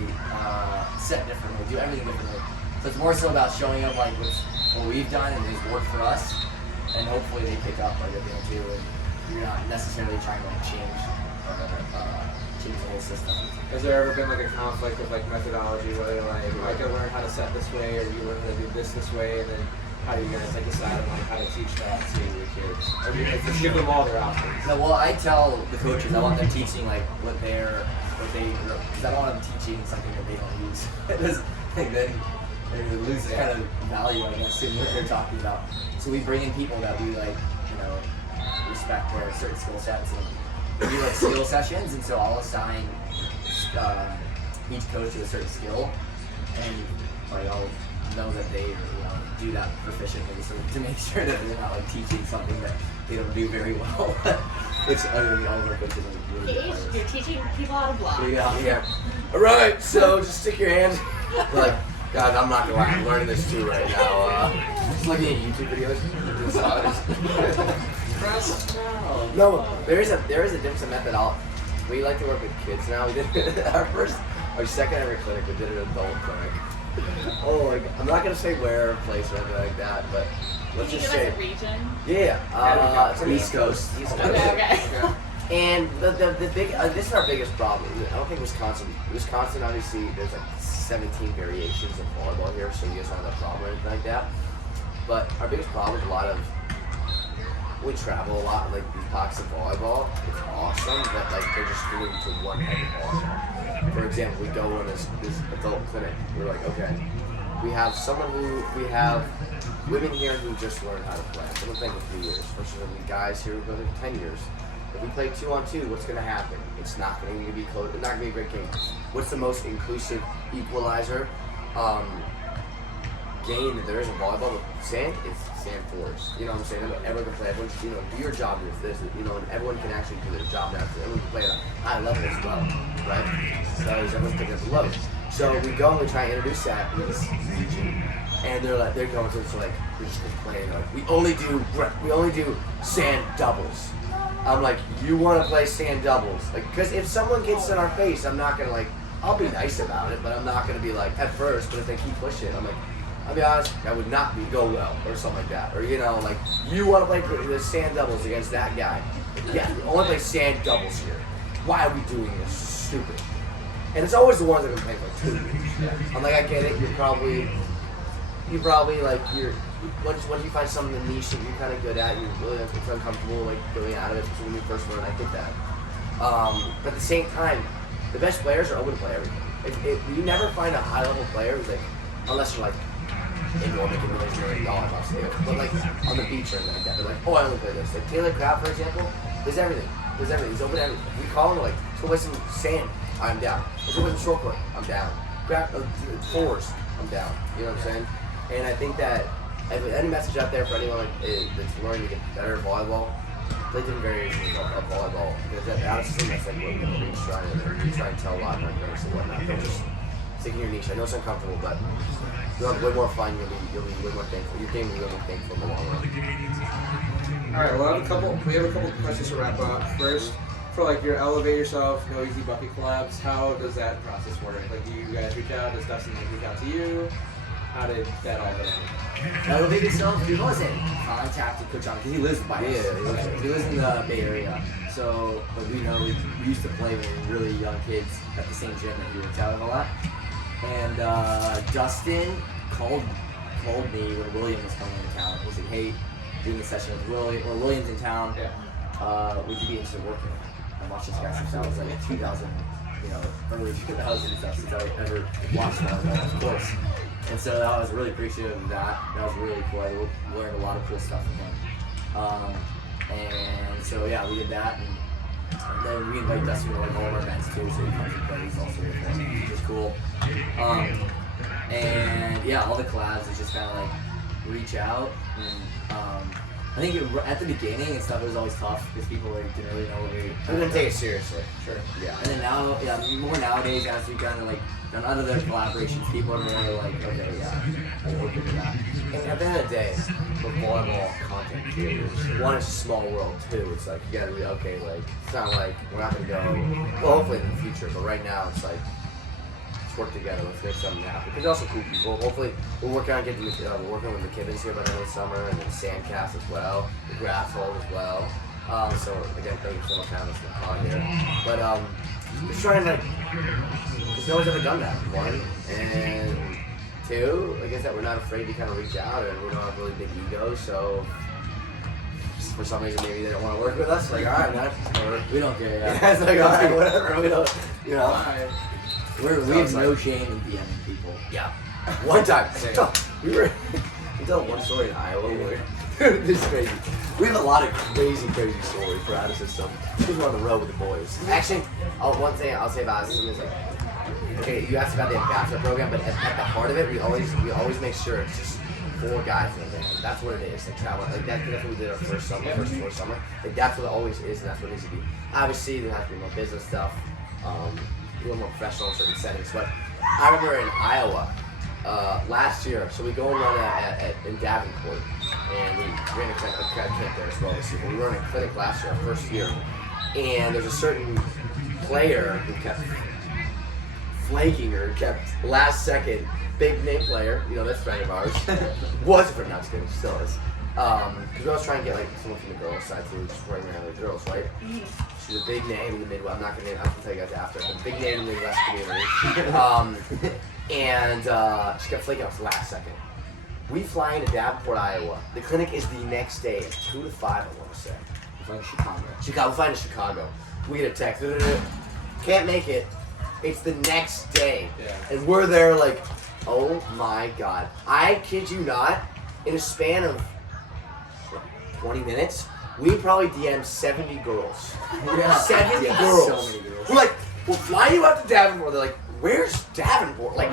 set differently, do everything differently. So it's more so about showing them like what we've done and has worked for us, and hopefully they pick up like a thing too. And you're not necessarily trying to like change the whole system. Has there ever been like a conflict with like methodology, whether like I can learn how to set this way, or you learn how to do this way, and then how do you guys like decide on like how to teach that to your kids? Or do you like give them all their options? No, well, I tell the coaches I want them teaching like what they, because I don't want them teaching something that they don't use. Because then they lose kind of value, I guess, in what they're talking about. So we bring in people that we like, respect their certain skill sets, and we do like skill sessions, and so I'll assign each coach to a certain skill, and like I'll know that they do that proficiently, so to make sure that they're not like teaching something that they don't do very well. It's utterly all of our coaches are really Gage, you're teaching people how to block. Yeah. All right, so just stick your hands. Like, Guys, I'm not gonna lie, I'm learning this too right now. Just looking at YouTube videos. No, there is a different methodology. We like to work with kids now. We did our second ever clinic. We did an adult clinic. Oh my God. I'm not gonna say where, place, or anything like that, but let's Can you just give say. us a region? Yeah, it's on the East Coast. East Coast. Okay. And the big this is our biggest problem. I don't think Wisconsin obviously there's like 17 variations of volleyball here, so you guys don't have that problem or anything like that. But our biggest problem is a lot of we travel a lot, like these pockets of volleyball. It's awesome, but like they're just glued to one type of volleyball. For example, we go on this adult clinic. We're like, okay, we have women here who just learned how to play. Some have been for 3 years, versus guys here who've been for 10 years. If we play 2-on-2, what's going to happen? It's not going to be close. It's not going to be a great game. What's the most inclusive equalizer game that there is in volleyball with sand? It's sand fours. You know what I'm saying? Everyone can play. Everyone should, do your job with this. And everyone can actually do their job after. Everyone can play at a high level as well, right? So everyone's picking up the load. So we go and we try and introduce that in this region. And they're going to like we're just complaining like we only do sand doubles. I'm like, you want to play sand doubles? Like, because if someone gets in our face, I'm not gonna like. I'll be nice about it, but I'm not gonna be like at first. But if they keep pushing, I'm like, I'll be honest, that would not go well or something like that. Or like you want to play the sand doubles against that guy? Yeah, we only play sand doubles here. Why are we doing this? Stupid. And it's always the ones that have been playing for 2 years. I'm like, I get it. You probably like once you find something in the niche that you're kind of good at, you're really uncomfortable like going out of it when you first learn. I get that. But at the same time, the best players are open to play everything. If you never find a high level player who's like, unless you're like indoor making millions of dollars off stage, but like on the beach or anything like that, they're like, oh, I only play this. Like Taylor Craft, for example, does everything. He's open to everything. We call him like, let's go play some sand. I'm down. Let's go play some short court. I'm down. Grab fours. I'm down. You know what I'm saying? And I think that any message out there for anyone that's learning to get better at volleyball, play different variations of volleyball. Because that's like what we're trying to tell a lot of my players and whatnot. Don't just stick in your niche. I know it's uncomfortable, but you'll have way more fun. You'll be way more thankful. Your game will be way more thankful in the long run. All right, well, we have a couple questions to wrap up. First, for like your elevate yourself, no easy bucket collabs, how does that process work? Like, do you guys reach out? Does Dustin reach out to you? How did that all go? Elevate yourself. We've always had contact with Coach John because he lives by us. He lives in the Bay Area. So, but we used to play when we were really young kids at the same gym that he worked out at a lot. And Dustin called me when William was coming into town. He said, "Hey, doing a session with William's in town. Would you be interested in working?" I watched this guy since I was like 2000, early 2000s since I ever watched volleyball, of course. And so I was really appreciative of that. That was really cool. I learned a lot of cool stuff from him. And so yeah, we did that. And then we invite Dustin to like all of our events too, so he comes and plays also with us, which is cool. And yeah, all the collabs is just kind of like reach out. And I think at the beginning and stuff, it was always tough because people didn't really know what we didn't take it seriously. Sure. Yeah. And then now, more nowadays, as we've kind of like done other collaborations, people are more like, okay, yeah, I'm open to that. And at the end of the day, for volleyball content creators, one, it's a small world. Two, it's like you gotta be okay. Like it's not like we're not gonna go. Well, hopefully in the future, but right now it's like let's work together. Let's make something happen. Because also cool people. Hopefully we're working on getting we're working with the Kibbins here by the end of the summer, and then Sandcast as well, the Grass Hole as well. So again, thank you so much for having us on here. But we're just trying to because no one's ever done that. One and two, like I said, we're not afraid to kind of reach out, and we don't have really big egos. So for some reason, maybe they don't want to work with us. Like, all right, man, or We don't care. yeah, it's like all right, whatever. We don't, We have no shame in DMing people. Yeah. One time, we tell one story in Iowa where this is crazy. We have a lot of crazy stories for out of system. We were on the road with the boys. Actually, one thing I'll say about system is like, okay, you asked about the ambassador program, but at the heart of it, we always make sure it's just 4 guys in the band. That's what it is. Like travel, like that's what we did our first tour summer. Like that's what it always is, and that's what it needs to be. Obviously, there has to be more business stuff, a little more professional in certain settings. But I remember in Iowa, last year, so we go and run in Davenport, and we ran a camp there as well this year. We ran a clinic last year, our first year, and there's a certain player who kept flaking her, kept last second, big name player, you know, that's a friend of ours. Was a friend, not just kidding, still is. Because we always try and get like someone from the girls' side through, just running around with girls, right? She's a big name in the Midwest. I'm not gonna name. I can tell you guys after. But a big name in the Midwest community. And she kept flaking out the last second. We fly into Davenport, Iowa. The clinic is the next day at 2 to 5. I want to say. We're flying to Chicago. Chicago. We fly into Chicago. We get a text. Can't make it. It's the next day, and we're there like, oh my god! I kid you not. In a span of 20 minutes, we probably DM'd 70 girls. 70 girls. So many girls. We're like, we'll fly you out to Davenport. They're like, where's Davenport? Like,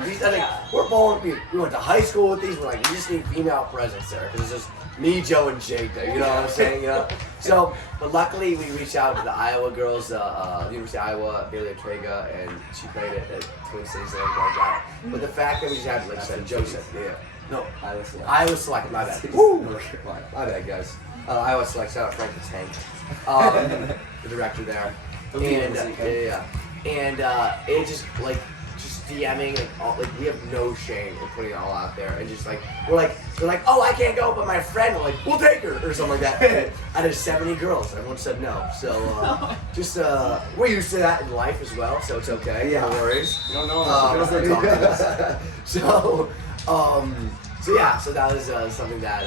we're balling. We went to high school with these. We're like, we just need female presence there because it's just me, Joe, and Jake there. You know what I'm saying? You know. So, but luckily we reached out to the Iowa girls, University of Iowa, Baotride, and she played at Twin Cities and out. But the fact that we just had, like I said, Joe said, no, Iowa Select. My bad. Woo! My bad, guys. Iowa Select. Shout out Frank the Tank, the director there. And it just like DMing like we have no shame in putting it all out there and just like they're like, oh, I can't go, but my friend, we're like, we'll take her or something like that. Out of 70 girls, everyone said no. So just we're used to that in life as well, so it's okay. No worries. You don't know. So that was something that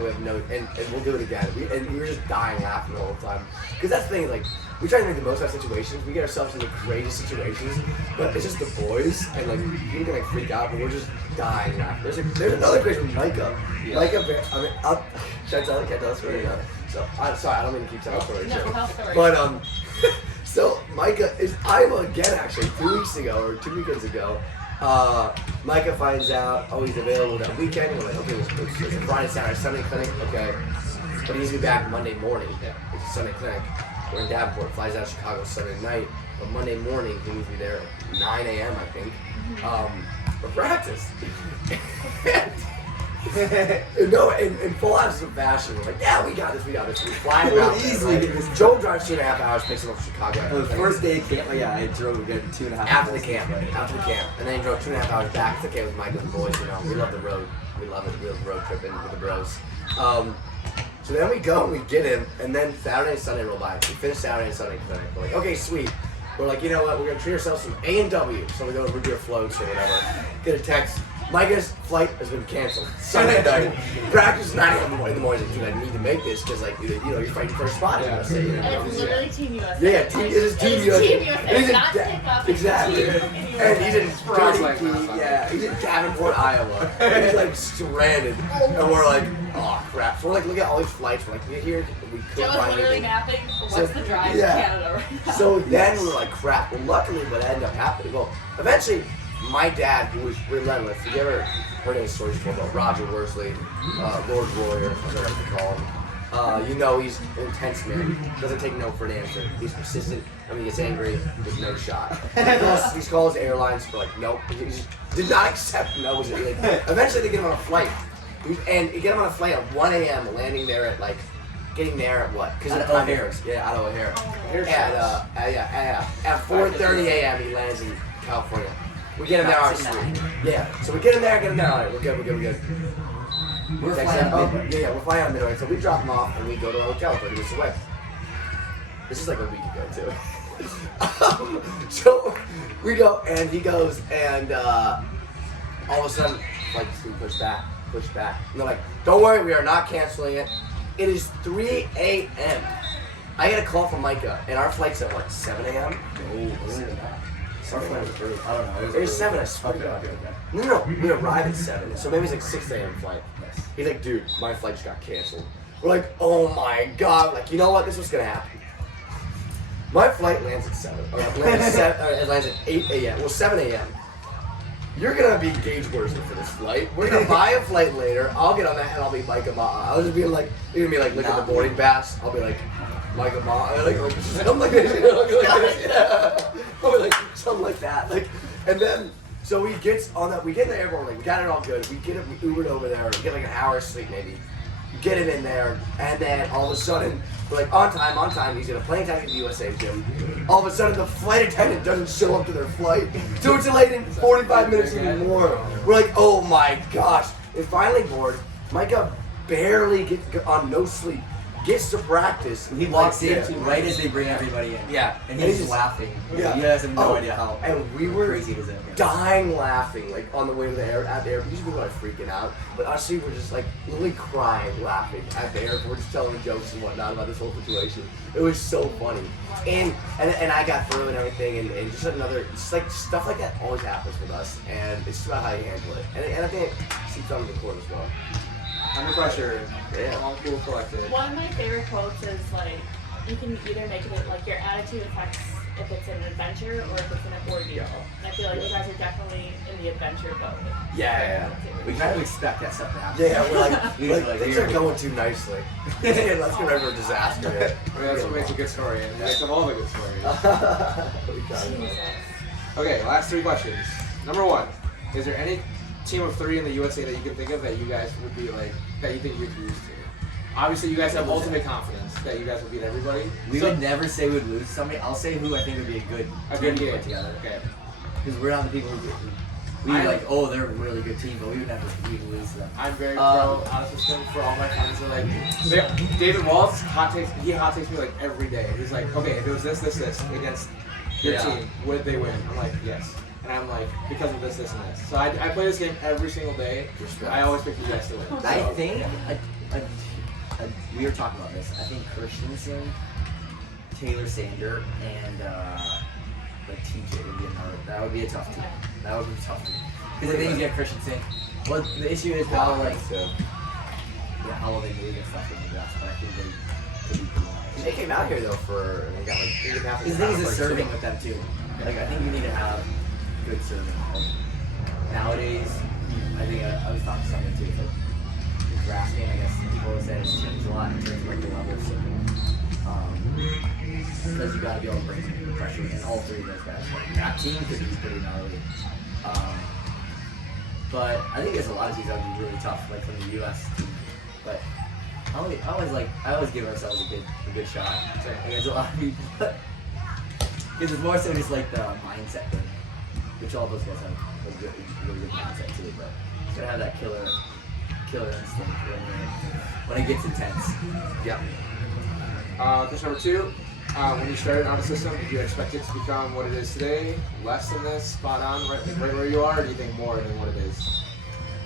we have no, and we'll do it again. We were just dying laughing the whole time because that's the thing, like. We try to make the most out of situations. We get ourselves in the greatest situations, but it's just the boys, and like you can like freak out, but we're just dying laughing. There's another crazy one, Micah. Yeah. Micah, I mean, should I tell it? Can't tell the story. No. So I'm sorry, I don't mean to keep telling the story. No, tell the story. But so Micah is Iowa again. Actually, 2 weeks ago or 2 weekends ago, Micah finds out, oh, he's available that weekend. We're like, okay, it's a Friday, Saturday, Sunday clinic, okay, but he needs to be back Monday morning. It's a Sunday clinic. We're in Davenport, flies out of Chicago Sunday night, but Monday morning he needs to be there at 9 a.m. I think, for practice. in full hours of fashion, we're like, yeah, we got this. We fly around easily. Right? Joe drives 2.5 hours, picks him up from Chicago. The first day of camp, I drove 2.5 hours. After the camp, and then he drove 2.5 hours back. It's okay with Mike and the boys, you know. We love the road. We love it. We love road tripping with the bros. So then we go and we get him, and then Saturday and Sunday roll by. We finish Saturday and Sunday clinic. We're like, okay, sweet. We're like, you know what? We're gonna treat ourselves some A&W. So we go to Root Beer Floats or whatever. Get a text. Micah's flight has been canceled. Sunday night. Practice 9 a.m. in the morning. Dude, I need to make this because, like, you know, you're fighting for a spot. And it's literally Team USA. It is Team USA. Not pickup. Exactly. And he's in Like he's in Davenport, Iowa. And he's like stranded. And we're like, oh crap. So we're like, look at all these flights. We're like, here, we could Joe find is literally anything. mapping what's the drive to Canada right now. So then we're like, crap. Well, luckily, what ended up happening, well, eventually, my dad, who was relentless, if you ever heard any stories before about Roger Worsley, Lord Warrior, as I like to call him, you know he's an intense man. Doesn't take no for an answer. He's persistent. I mean, he gets angry with no shot. He calls airlines for like, nope. He just did not accept no. Eventually, they get him on a flight. And you get him on a flight at 1 a.m., landing there at like, getting there at what? Because Out of O'Hare. Yeah, out of O'Hare. At 4:30 a.m. he lands in California. We get him there, obviously. Yeah, so we get him there, all right, we're good. We're flying out midway. We're flying out midway. So we drop him off and we go to a hotel 30 minutes away. This is like a week ago, too. So we go, and he goes, and all of a sudden, flight's being pushed back. And they're like, don't worry, we are not canceling it. It is 3 a.m. I get a call from Micah, and our flight's at what, 7 a.m.? Our flight was early. I don't know. It was 7, I swear to God. No, we arrived at 7, so maybe it's like 6 a.m. flight. Yes. He's like, dude, my flight just got canceled. We're like, oh my God. Like, you know what? This is what's gonna happen. My flight lands at 7. It lands at 8 a.m. Well, 7 a.m. You're gonna be Gage Worsley for this flight. We're gonna buy a flight later. I'll get on that and I'll be Micah Ma. I'll just be like, you're gonna be like, look at the boarding pass. I'll be like, Micah Ma. Something like this, you know? I'll be like, yeah. I'll be like, something like that. Like, and then, So we get in the airport, like we got it all good. We Ubered over there. We get like an hour of sleep maybe. Get him in there, and then all of a sudden we're like on time. He's gonna plane time to the USA gym. All of a sudden the flight attendant doesn't show up to their flight. So it's delayed in 45 minutes even more. We're like, oh my gosh! And finally bored. Micah barely gets on no sleep. Gets to practice. He walks in right as they bring everybody in. Yeah. And he's just laughing. Yeah. He has no idea how And we were crazy it is. dying laughing, like on the way to the airport. Usually people are freaking out, but honestly, we're just like literally crying, laughing at the airport, just telling jokes and whatnot about this whole situation. It was so funny, and I got through and everything, and just like stuff like that always happens with us, and it's just about how you handle it. And I think it seeps on the court as well. Under pressure. Yeah. All cool collected. One of my favorite quotes is like, you can either make it like your attitude affects if it's an adventure or if it's an ordeal. And I feel like you guys are definitely in the adventure boat. Yeah. We kind of expect that stuff to happen. Yeah, we're like, We just like, things here. are going too nicely. Let's get ready for a disaster. I mean, that's what makes a good story, and makes of all the good stories. We got it. Jesus. Okay, last 3 questions. Number 1, is there any team of 3 in the USA that you can think of that you guys would be like, that you think you'd lose to? Obviously, you guys have ultimate confidence that you guys would beat everybody. We would never say we'd lose to somebody. I'll say who I think would be a good game put together. Okay. Because we're not the people we would like, oh, they're a really good team, but we would never lose to them. I'm very pro out of system for all my friends. Are like, David Waltz hot takes me like every day. He's like, okay, if it was this against your team, would they win? I'm like, yes. And I'm like, because of this, and this. So I play this game every single day. I always pick you guys to win. I think we were talking about this. I think Christensen, Taylor Sander, and like TJ would be another. That would be a tough team. That would be a tough team. Because I think you get Christensen. Well, the issue is how how well they move and stuff in the draft. But I think they could be pretty nice. They came out here though and they got like 3.5. The thing is serving with them too. Like I think you need to have good serving. Like, nowadays, I think I was talking to someone too. It's like the draft game, I guess people would say it's changed a lot in terms of like the level of serving. Because you gotta be able to bring the pressure in all 3 of those guys. Like, that team could be pretty gnarly. But I think there's a lot of teams that would be really tough, like from the U.S. team. But I always give ourselves a good shot. So I think there's a lot of people. Because it's more so just like the mindset thing, which all those guys have a really good mindset too. But you gotta have that killer instinct when it gets intense. Yeah. Question number 2. When you started on the system, did you expect it to become what it is today? Less than this, spot on, right where you are, or do you think more than what it is?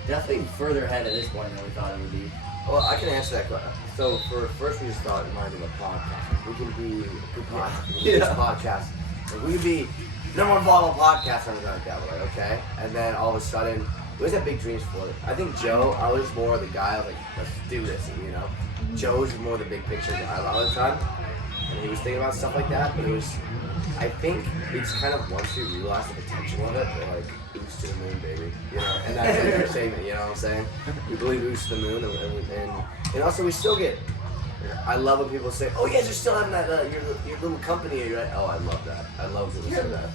Definitely further ahead at this point than we thought it would be. Well, I can answer that question. So first we just thought in mind of a podcast. We can be a good podcast. Like, we could be number 1 volleyball podcast or something like that. We're like, okay. And then all of a sudden, we always had big dreams for it. I think Joe, I was more the guy, I was like, let's do this, and, you know. Joe's more the big picture guy a lot of the time. And he was thinking about stuff like that, but it was, I think it's kind of once we realized the potential of it, we're like, oops to the moon, baby. You know, and that's like our statement, you know what I'm saying? We believe oops to the moon, and also we still get, I love when people say, oh, you guys are still having that, your little company, and you're like, oh, I love that. I love when you say that.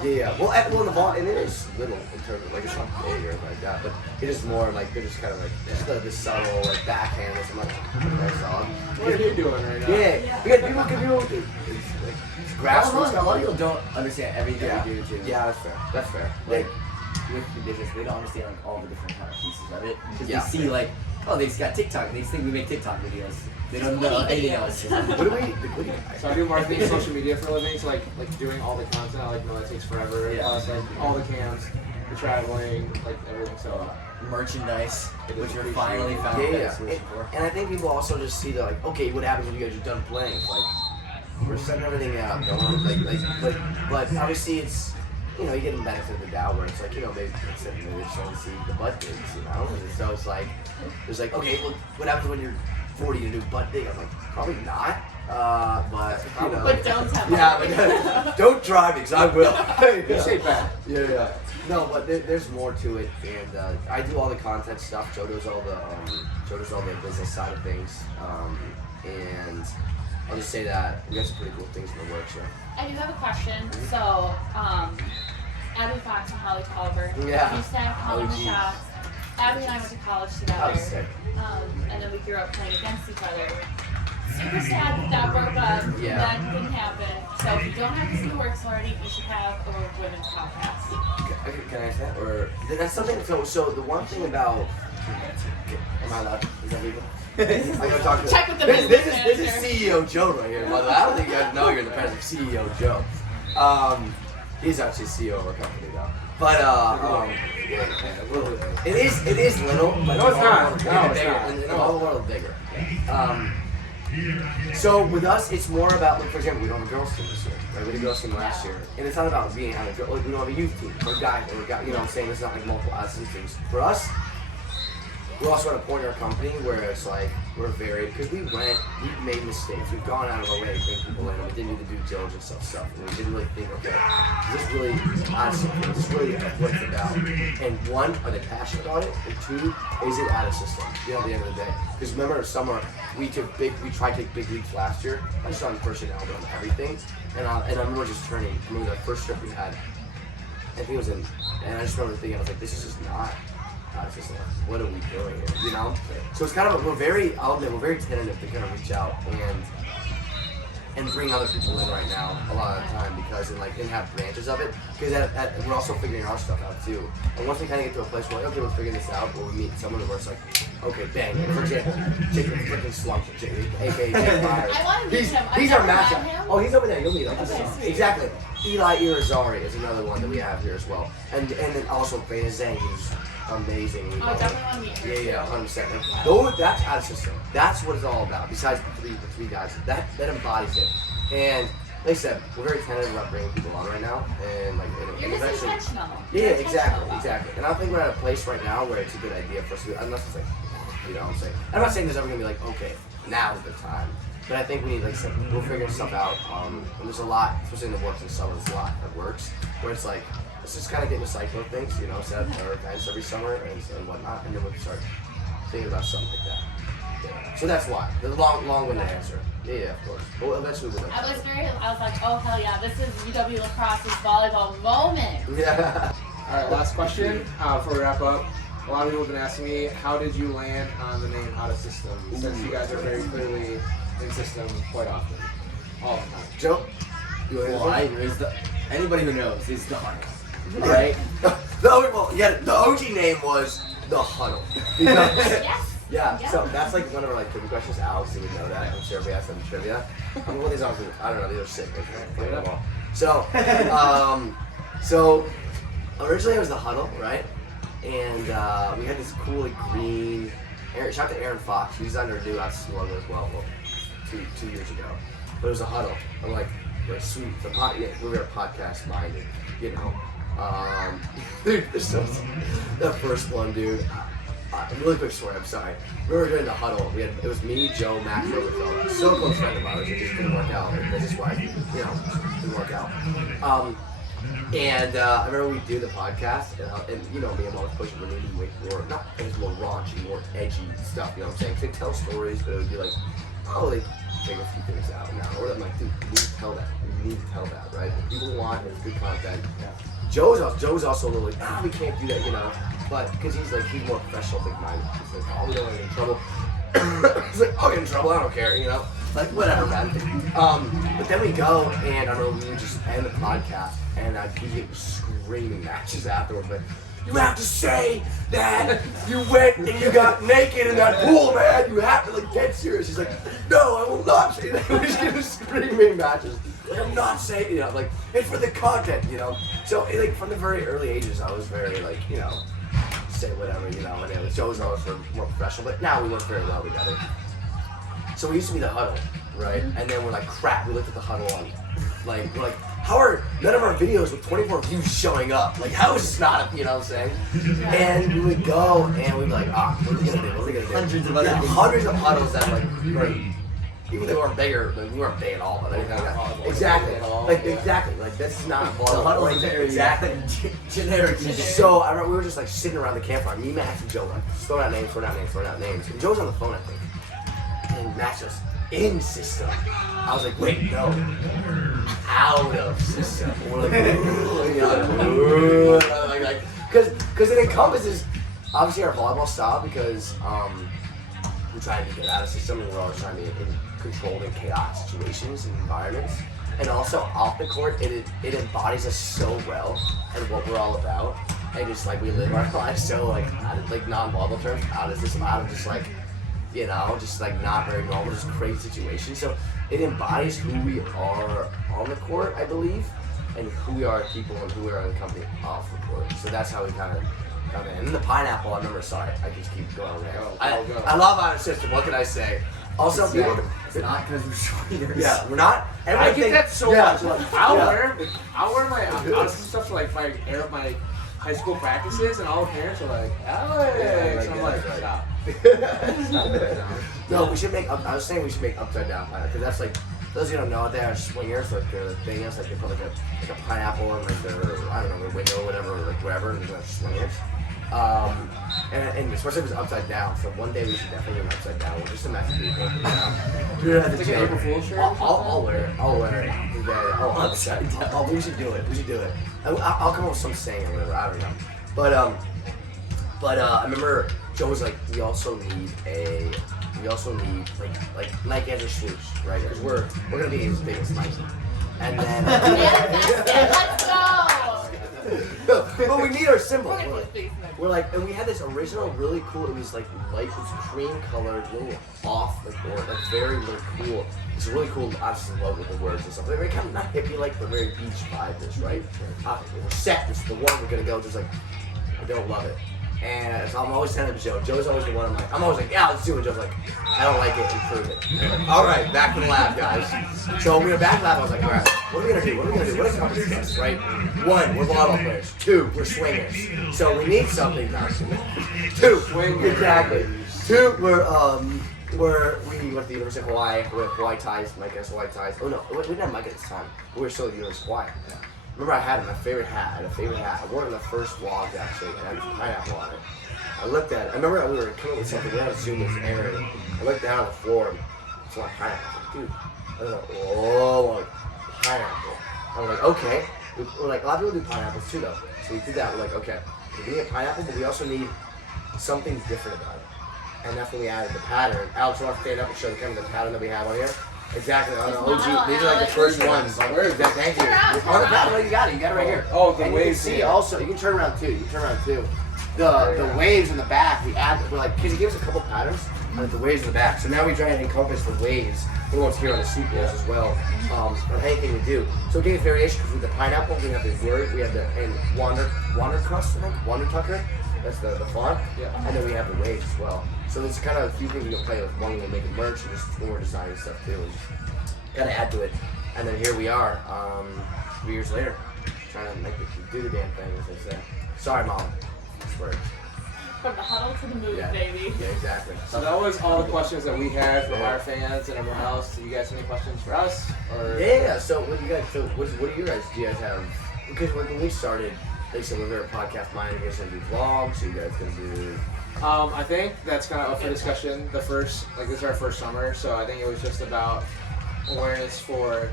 Yeah. Well, in the ball, and it is little in terms of, like, it's not big or anything like that, but it is more like, they're just kind of like, just the subtle, like, backhand or something like that's all. What are you doing right now? Yeah. We got people do like, grassroots. A lot of people don't understand everything we do too. Yeah, that's fair. Like, with the business, they don't understand like all the different kind of pieces of it. Because Yeah. they see like, oh, they just got TikTok. They just think we make TikTok videos. They don't know anything else. What do we So I do marketing and social media for a living, so like doing all the content, I know that takes forever. Yeah. Plus, like all the cams, the traveling, like everything. So Merchandise, which we're appreciated. finally found Yeah. that solution for. And I think people also just see that, like, okay, what happens when you guys are done playing? It's like, we're setting everything up, don't but obviously it's, you know, you get the benefit of the doubt where it's like, you know, maybe just don't see the butt digs, you know? And so it's like, okay, well, what happens when you're 40 to do butt dig? I'm like, probably not. But, you know. But don't tell me. Yeah, but don't try me, because I will. you say bad. Yeah. No, but there's more to it, and I do all the content stuff. Joe does all the business side of things, and I'll just say that we got some pretty cool things in the works. So. I do have a question. So, Abby Fox and Holly Tolliver. Yeah. We used to have calling the OGs. shots. Abby and I went to college That together. was sick. And then we grew up playing against each other. Super sad that broke up. Yeah. That didn't happen. So if you don't have to see work sorority, you should have a women's podcast. Can I ask that? Or that's something. So the one thing about. Am I allowed? Is that legal? I'm gonna talk to. Check with the this business is manager. CEO Joe right here. Mother. I don't think you guys know you're the president of CEO Joe. He's actually CEO of our company though. But it is little, but No, it's not. It's No, it's bigger. not. In all the world, bigger. So with us, it's more about, like, for example, we don't have a girls team this year. Right? We had a girls team last year, and it's not about being on a girl. Like, we don't have a youth team or a guy, you know what I'm saying? It's not like multiple assistant teams. For us, we're also at a point in our company where it's like we're varied because we've made mistakes. We've gone out of our way to bring people in, and we didn't do the due diligence stuff. And we didn't really think, okay, is this really honestly, is this really what it's about? And one, are they passionate about it? And two, is it out of system? You know, at the end of the day. Because remember, summer we tried to take big leagues last year. I just on personnel on everything, and I remember just turning. I remember that first trip we had. I think it was in, and I just remember thinking, I was like, this is just not. It's just like, what are we doing here? You know? So it's kind of, we're very tentative to kind of reach out and bring other people in right now a lot of the time because and have branches of it because we're also figuring our stuff out too. And once we kind of get to a place where like, okay, we're figuring this out, where we meet someone where it's like, okay, bang. And for example, Jake freaking Slump, aka Jake Myers. I want to meet him. He's I've our never matchup. met him. Oh, he's over there. You'll meet him. Okay, sweet. Exactly. Eli Irizarry is another one that we have here as well, and then also Bana Zhang, who's amazing. Oh, I definitely want to meet her. Yeah, 100%. Though that's out of system. That's what it's all about. Besides the three guys, that embodies it. And like I said, we're very tentative about bringing people on right now, and You're just eventually. intentional. Yeah, You're exactly. intentional. And I think we're at a place right now where it's a good idea for us to. Unless it's like, you know what I'm saying. I'm not saying there's ever gonna be like, okay, now's the time. But I think we need, like I said, we'll figure stuff out. And there's a lot, especially in the works and summer, there's a lot that works. Where it's like, let's just kind of get in the cycle of things, you know, set our events every summer and whatnot, and then we'll start thinking about something like that. Yeah. So that's why. The long-winded answer. Yeah, of course. Well, eventually we'll. I was like, oh hell yeah, this is UW Lacrosse's volleyball moment. Yeah. All right, last question before we wrap up. A lot of people have been asking me, how did you land on the name Out of System? Since you guys are very clearly in system quite often, all the time. Joe? You want to Well, anybody who knows is the hunt, right? the OG name was The Huddle. Because, Yes. yeah, so that's like one of our like trivia questions. Alex didn't know that. I'm sure we asked them trivia. I mean, what these are, I don't know, these are sick. So originally it was The Huddle, right? And we had this cool like green. Shout out to Aaron Fox. He's under new logo as well. 2 years ago. But it was a huddle. I'm like sweet. We were podcast minded, you know. Dude, that first one, dude. Really quick story. I'm sorry. We were doing the huddle. It was me, Joe, Max, Roosevelt. So close friend of ours. It just didn't work out. This is why, you know, didn't work out. And I remember we'd do the podcast, and you know me, I'm always pushing for maybe more, not as more raunchy, more edgy stuff, you know what I'm saying? They'd tell stories, but it would be like, oh, they take a few things out now. Or I'm like, dude, you need to tell that. You need to tell that, right? What people want is good content. Yeah. Joe's also a little like, we can't do that, you know? But, because he's more professional, big-minded. He's like, oh, we don't want to get in trouble. He's like, I'll get in trouble, I don't care, you know? Like, whatever, man. But then we go, and I remember we would just end the podcast, and I'd be screaming matches afterwards, but you have to say that you went and you got naked in that pool, man. You have to, like, get serious. He's like, no, I will not say that. We're just gonna screaming matches. Like, I'm not saying, you know, like, it's for the content, you know? So, like, from the very early ages, I was very, like, you know, say whatever, you know, and it was Joe's always more professional, but now we work very well together. So we used to be the huddle, right? And then we're like, crap, we looked at the huddle on, like, we're like, how are none of our videos with 24 views showing up? Like, how is this not, you know what I'm saying? And we would go, and we'd be like, what are we gonna do? What are we gonna do? Hundreds of huddles that, like, were, even though we weren't bigger, like, we weren't big at all, but anything like that. Exactly. Like, this is not volleyball. Huddle is very exactly. generic. So I remember we were just like sitting around the campfire, me, Max, and Joe, like, throwing out names. And Joe's on the phone, I think. And Max just, in system. I was like, wait, no, out of system. We're like, because it encompasses obviously our volleyball style because we're trying to get out of system and we're always trying to be in controlled and chaotic situations and environments. And also off the court, it embodies us so well and what we're all about. And just like we live our lives so like non-volleyball terms, out of system, out of just like, you know, just like not very normal, just crazy situations. So it embodies who we are on the court, I believe, and who we are as people and who we are in the company off the court. So that's how we kind of come in. And then the pineapple, I remember, sorry, I just keep going there. I love our system, what can I say? Also, it's not because we're sweeters. Yeah, we're not. I get that so much. Like, I'll Yeah. wear my awesome stuff to like my air of my high school practices, and all the parents are like, Alex. And I'm like, stop. No, we should make. I was saying we should make upside down pineapple because that's like those of you who don't know, they are swingers. Like the thing is, like they put like a pineapple in like their I don't know their window or whatever, or like wherever, and they're swingers. And especially if it's upside down. So one day we should definitely get it upside down. We'll just imagine people. It's like an April Fool's shirt. I'll wear it. I'll wear it. Upside down. Oh, we should do it. We should do it. I'll come up with some saying or whatever. I don't know. But I remember Joe was like, we also need like Nike as a swoosh, right? Because we're gonna be as big as Nike. And then Let's go. but we need our symbol. We're gonna do We're like, and we had this original really cool. It was like light, it was cream colored, little off the court, like very cool. It's a really cool, obviously love with the words and stuff. Like, very kind of not hippie like, but very beach vibe. This right? We're set. This is the one we're gonna go. Just like I don't love it. And so I'm always sending it to Joe. Joe's always the one I'm always like, yeah, let's do it. Joe's like, I don't like it, improve it. Like, all right, back to the lab, guys. So we were back to the lab. I was like, all right, what are we gonna do? What is company us, right? 1, we're volleyball players. 2, we're swingers. So we need something now. 2, exactly. 2, we went to the University of Hawaii. We're Hawaii ties. Mike has Hawaii ties. Oh no, we didn't have Mike at this time. We were still at the University of Hawaii. Yeah. Remember I had my favorite hat. I had a favorite hat. I wore it in the first vlog actually, and I had a pineapple on it. I looked at it. I remember we were coming with something. We had a Zoom this area. I looked down on the floor and it's like pineapple. I was like, dude, I was like, oh, like pineapple. I was like, okay. We're like, a lot of people do pineapples too though. So we did that. We're like, okay, we need a pineapple, but we also need something different about it. And that's when we added the pattern. Alex, you want to stand up and show the camera the pattern that we have on here? Exactly, on the OG. These are like the first ones. Thank you. On the pattern, you got it right here. Oh, the and waves. You can see also, you can turn around too. The waves in the back, we're like, because he gives a couple patterns, and the waves in the back. So now we try and encompass the waves, the ones here on the sequels as well, on anything we do. So we gave variation because with the pineapple, we have the word, we have the wander crust, I think, wander tucker. That's the font. Yeah. And then we have the waves as well. So there's kind of a few things we can play with. One, we'll make it merch, and just more design and stuff too. And just gotta add to it. And then here we are, 3 years later, trying to make it do the damn thing, as they say. Sorry, Mom. I swear. From the huddle to the move, baby. Yeah, exactly. So that was all the questions that we had from our fans and everyone else. Do you guys have any questions for us? Or Yeah. So what do you guys? So what do you guys have? Because when we started, they said we're very podcast minded. You guys gonna do vlogs? So you guys gonna do? I think that's kind of up for discussion. This is our first summer, so I think it was just about awareness for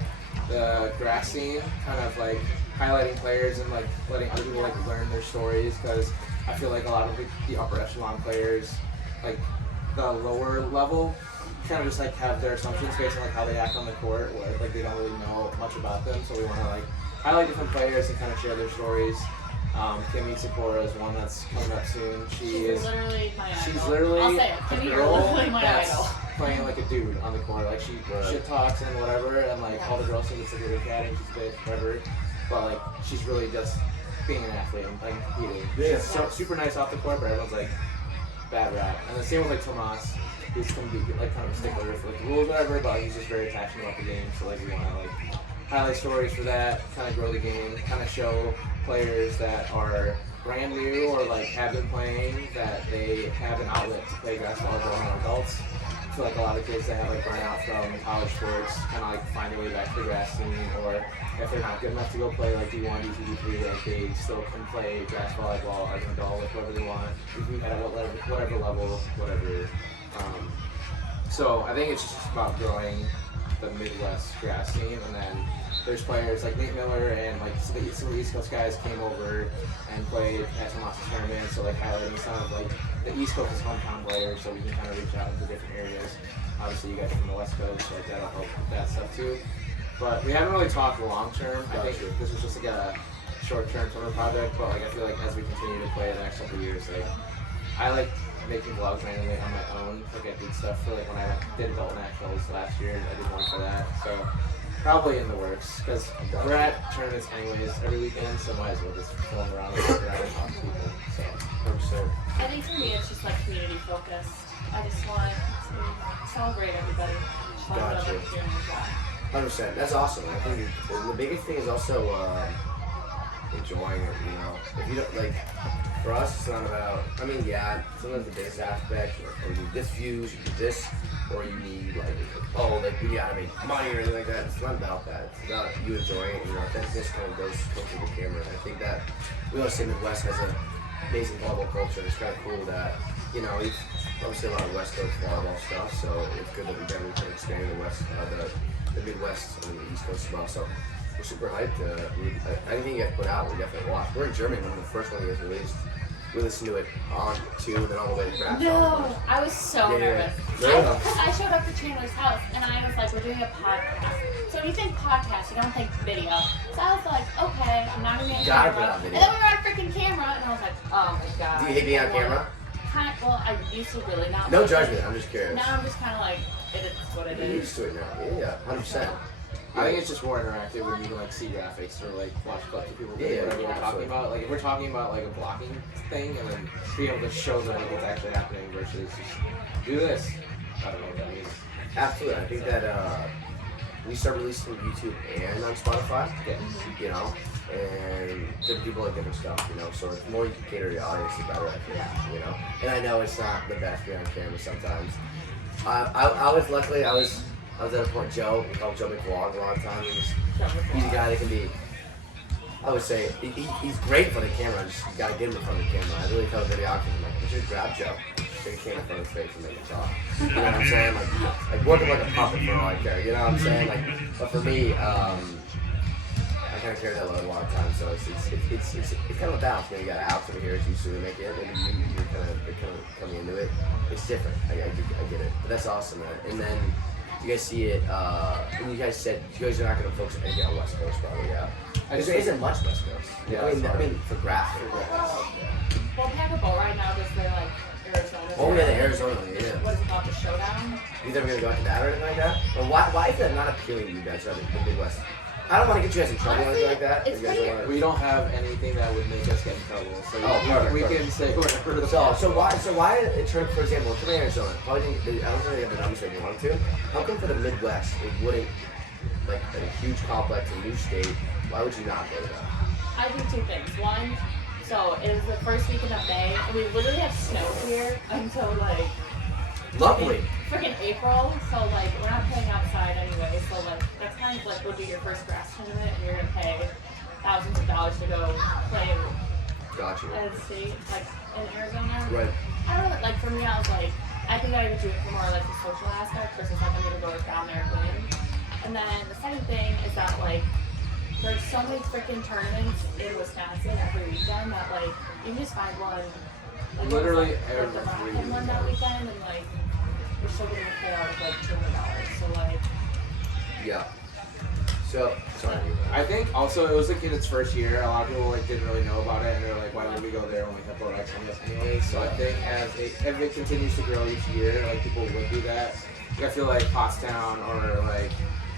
the grass scene, kind of like highlighting players and like letting other people like learn their stories, because I feel like a lot of the upper echelon players, like the lower level, kind of just like have their assumptions based on like how they act on the court, where like they don't really know much about them. So we want to like highlight different players and kind of share their stories. Kimmy Sakura is one that's coming up soon. She's literally my idol. She's literally I'll say it. Kimmy, you're literally my that's idol. playing like a dude on the court. Like she shit talks and whatever, and like all the girls think it's like a big cat and she's big, whatever. But like she's really just being an athlete and like competing. Yeah. She's super nice off the court, but everyone's like bad rap. And the same with like Tomas. He's gonna be like kind of a stickler for like the rules, whatever. But he's just very passionate about the game. So like we want to like highlight stories for that, kind of grow the game, kind of show players that are brand new or like have been playing that they have an outlet to play grass volleyball on adults. I feel like a lot of kids that have like burnout from college sports kind of like find their way back to the grass scene, or if they're not good enough to go play like D1, D2, D3, like they still can play grass volleyball as an adult with whoever they want, at whatever level, whatever So I think it's just about growing the Midwest grass team, and then there's players like Nate Miller and like some of the East Coast guys came over and played at some lots of tournaments. So like highlighting some of like the East Coast is hometown players, so we can kind of reach out into different areas. Obviously, you guys are from the West Coast, so like that'll help with that stuff too. But we haven't really talked long term. I think this was just like a short term summer project, but like I feel like as we continue to play the next couple of years, like I like making vlogs randomly on my own. Like I did stuff for like when I did adult nationals last year, I did one for that. So probably in the works because we're at tournaments anyways every weekend, so might as well just film around and walk around and talk to people. So I think for me it's just like community focused. I just want to celebrate everybody. Just want to build up as well. 100%. That's awesome. I think the biggest thing is also enjoying it. You know, if you don't like. For us, it's not about, I mean, yeah, sometimes the biggest aspect, or you need this views, you need this, or you need, like, oh, like, we gotta make money or anything like that. It's not about that. It's about you enjoying it, and your authenticness kind of comes through the camera. And I think that we always say Midwest has an amazing volleyball culture. It's kind of cool that, you know, we've obviously a lot of West Coast volleyball stuff, so it's good that we definitely can expand the Midwest and the East Coast as well. So we're super hyped. Anything you guys put out, we definitely watch. We're in Germany, one of the first one you guys released. We listened to it on tune, then all the way to craft. No, I was so nervous. Yeah. Because I showed up to Chandler's house and I was like, we're doing a podcast. So when you think podcast, you don't think video. So I was like, okay, I'm not gonna be on Gotta camera. put on And video. then we were on freaking camera and I was like, oh my god. Do you hate being on camera? Well, I used to really not. No like judgment, it. I'm just curious. Now I'm just kind of like, it is what it You're is. used to it now. Yeah, 100%. I think it's just more interactive when you can like see graphics or like watch clips of people doing whatever we're talking absolutely. about. Like if we're talking about like a blocking thing and then being able to show them what's actually happening versus just do this. I don't know what that means. Absolutely. I think that we start releasing on YouTube and on Spotify. Yeah. You know, and different people like different stuff. You know, so the more you can cater to your audience, the better. I think. You know, and I know it's not the best being on camera sometimes. I was luckily I was at a point. Joe, we call him Joe McVlog a lot of times. He's a guy that can be. I would say he's great for the camera. Just you gotta get him in front of the camera. I really tell the videographer, I'm like, you should grab Joe, take a camera in front of his face and make it talk. You know what I'm saying? Like working like a puppet for all I care. You know what I'm saying? Like, but for me, I kind of carry that load a lot of times. So it's kind of a balance. You know, you got Alex over here as used to make it. Maybe you're kind of coming into it. It's different. I get it. But that's awesome, man. And then you guys see it. And you guys said you guys are not going to focus on West Coast, probably. Yeah. Because there isn't much West Coast. Yeah, I mean, for graphic. Waupaca Boatride now does their like Arizona. Oh yeah, the Arizona, yeah. What is it called? The Showdown? You never gonna go out to that or anything like that? Or why is that not appealing to you guys, the Midwest? I don't want to get you guys in trouble or anything like that. It's You guys pretty- don't wanna- We don't have anything that would make us get in trouble, so Oh, we perfect. can say whatever the So why in terms, for example, for Arizona, probably didn't, I don't think they have the numbers that you wanted to. How come for the Midwest it wouldn't, like a huge complex, a new state, why would you not go to that? I do two things. One, so it was the first weekend of May, and we literally have snow here until like Lovely. freaking April. So like we're not playing outside anyway. So like that's kind of like go do your first grass tournament, and you're gonna pay thousands of dollars to go play Gotcha. at a state like in Arizona. Right. I don't know. Like for me, I was like, I think I would do it for more like the social aspect versus like I'm gonna go down there and win. And then the second thing is that like there's so many freaking tournaments in Wisconsin every weekend that like you can just find one. Like, Literally like the every Bracken one that weekend, and like you're still getting a payout of like $200. So like Yeah. So sorry. I think also it was the kid's first year. A lot of people like didn't really know about it, and they're like, "Why would we go there when we have Boatride Champs anyway?" So I think if it continues to grow each year, like people would do that. Like, I feel like Pottstown or like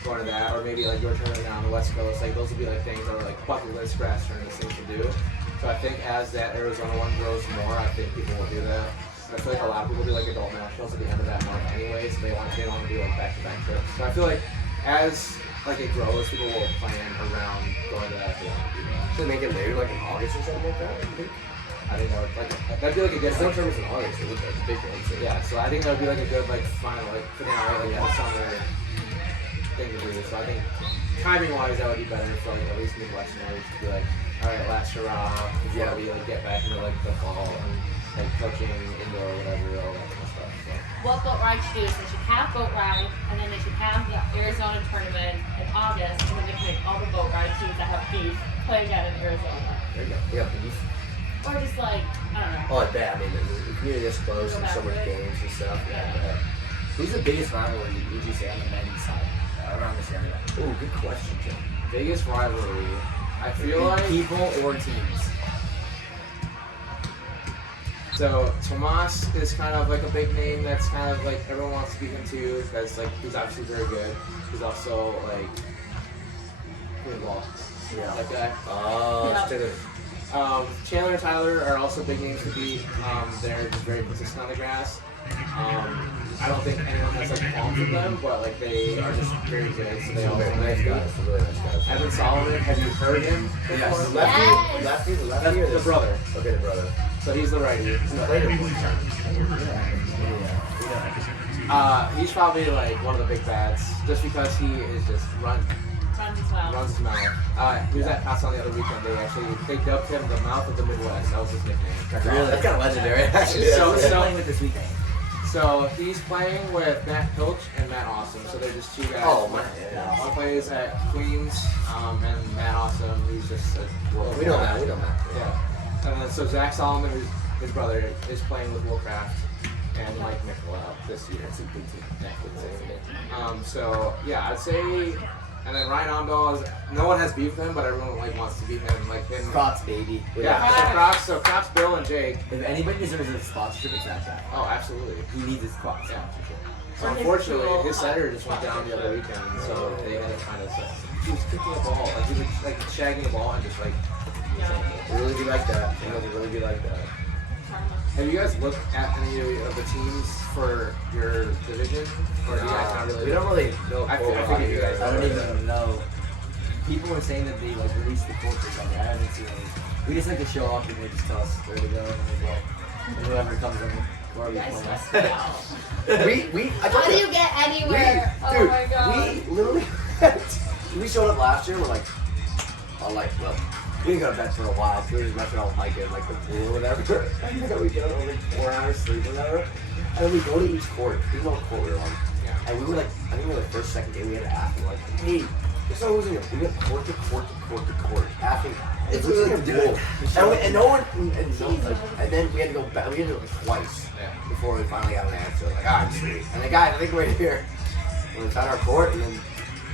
going to that, or maybe like your tournament on the West Coast. Like those would be like things that are like bucket list grass tournaments things to do. So I think as that Arizona one grows more, I think people will do that. I feel like a lot of people do like adult nationals at the end of that month anyway, so they want to do like back-to-back trips. So I feel like as like it grows, people will plan around going to that if they want to do that. Should they make it later, like in August or something like that? You think? I think that would that'd be like a good There's no tournaments in August. It would be a big one. So yeah. So I think that would be like a good like final like finale like a summer thing to do. So I think timing wise that would be better for like at least Midwesterners to be like, all right, last hurrah before we like get back into like the fall and like coaching indoor or whatever, all that kind of stuff. So. what boat ride should do is they should have boat ride, and then they should have the Arizona tournament in August, and then they can make all the boat ride teams that have beef play again in Arizona. There you go. You got beef. Or just like, I don't know. Oh, I bet. I mean, the community is close Go and back so many to it. games and stuff. Yeah, I Yeah. bet. Who's the biggest rivalry would you say on the men's side around this area? Ooh, good question, Jim. Biggest rivalry. I feel like People or teams? so Tomas is kind of like a big name that's kind of like everyone wants to beat him too because like he's obviously very good. He's also like volleyball. Yeah. That guy. Oh, Yeah. still Chandler and Tyler are also big names to beat. They're just very consistent on the grass. I don't think anyone has like qualms with them, but like they are just very good. So they all very nice guys. Really nice guys. Evan Solomon, have you heard him? Yes. before? Lefty, Yes. lefty, the lefty, That's or the brother. Okay, the brother. So he's the righty. He played him one time. He's probably like one of the big bads, just because he is just runs his mouth. He was at Pottstown the other weekend. They dubbed him the mouth of the Midwest. That was his nickname. Really? That's kind of legendary, actually. So- Who's playing with this weekend? So he's playing with Matt Pilch and Matt Awesome. So they're just two guys. Oh, man, yeah. One plays at Queens, and Matt Awesome, he's just a we know that. We know that. Yeah. And then so Zach Solomon, who's his brother, is playing with Willcraft and Mike Nicolau this year. It's a big team. Yeah, good team. So yeah, I'd say. And then Ryan Omdahl is, no one has beef with him, but everyone like wants to beat him, like him. Crocs, baby. Yeah, so Crocs, Bill, and Jake. If anybody deserves a sponsorship, it's that guy. Oh, absolutely. He needs his Crocs Yeah. sponsorship. So unfortunately, his setter just went down the other weekend, so they had to kind of. He was kicking a ball, like he was like shagging a ball and just like. Really be like that. You know, they really be like that. Have you guys looked at any of the teams for your division, or do you guys not really? We don't really know. I figured you guys. I don't even know. People were saying that they like released the course or something. I haven't seen any. We just like to show off and they just tell us where to go and we go. And whoever comes in, where we You guys play. stress me out. I How do you get anywhere? Oh dude, my god. we literally, we showed up last year. We're like, well, we didn't go to bed for a while. So we were just messing around with Mike in like the pool or whatever. And then we get on like 4 hours sleep or whatever. And then we go to each court. Here's what court we were on. Yeah. And we were like, I think we were like first, second game. We had to ask him like, hey, there's no who's in here. We went court to court to court to court. Asking, It's who's in really your good. pool? And no one, and then we had to go back. We had to do it like twice Yeah. before we finally got an answer. Like, alright, sweet. And the guy, I think we're here. And we found our court, and then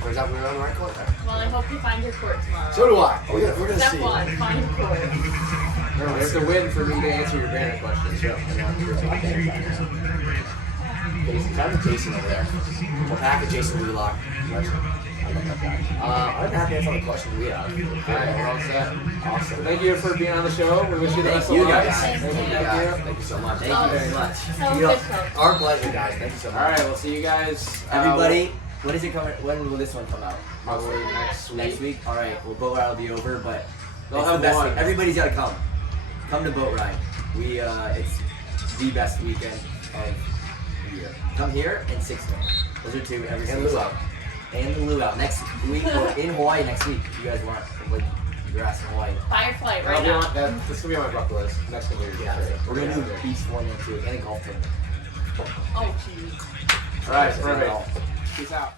turns out we were on the right court. Well, I hope you find your court tomorrow. So do I. We're gonna Step see. one, find your court. Remember, it's a win for me to answer your banner questions. Sure. And now you're my dad right now. Jason, shout out to Jason over there. Waupaca Jason Wheelock. I love that guy. I'm happy to answer all the questions we have. Alright, we're all set. Awesome. Thank you for being on the show. We wish you the Thank best of you luck. guys. Thank Thank you you. guys. Thank you so much. Thank you very much. So You know, good, coach. our pleasure, guys. Thank you so much. Alright, we'll see you guys. Everybody, when is it coming? When will this one come out? Probably next week. Next week? Alright, well, boat ride will be over, but They'll it's have the best one. week. Everybody's gotta come. Come to boat ride. It's the best weekend of the year. Come here and 6 men. Those are two every And single luau. time. And the luau. Next week, we're in Hawaii next week. If you guys want, like, you're asking Hawaii. Buy your flight That'll right be now. on, that, this will be on my bucket list. Next New Year's. Yeah. We're gonna do a beach tournament too, and a golf tournament. Oh, jeez. Alright, perfect. Peace out.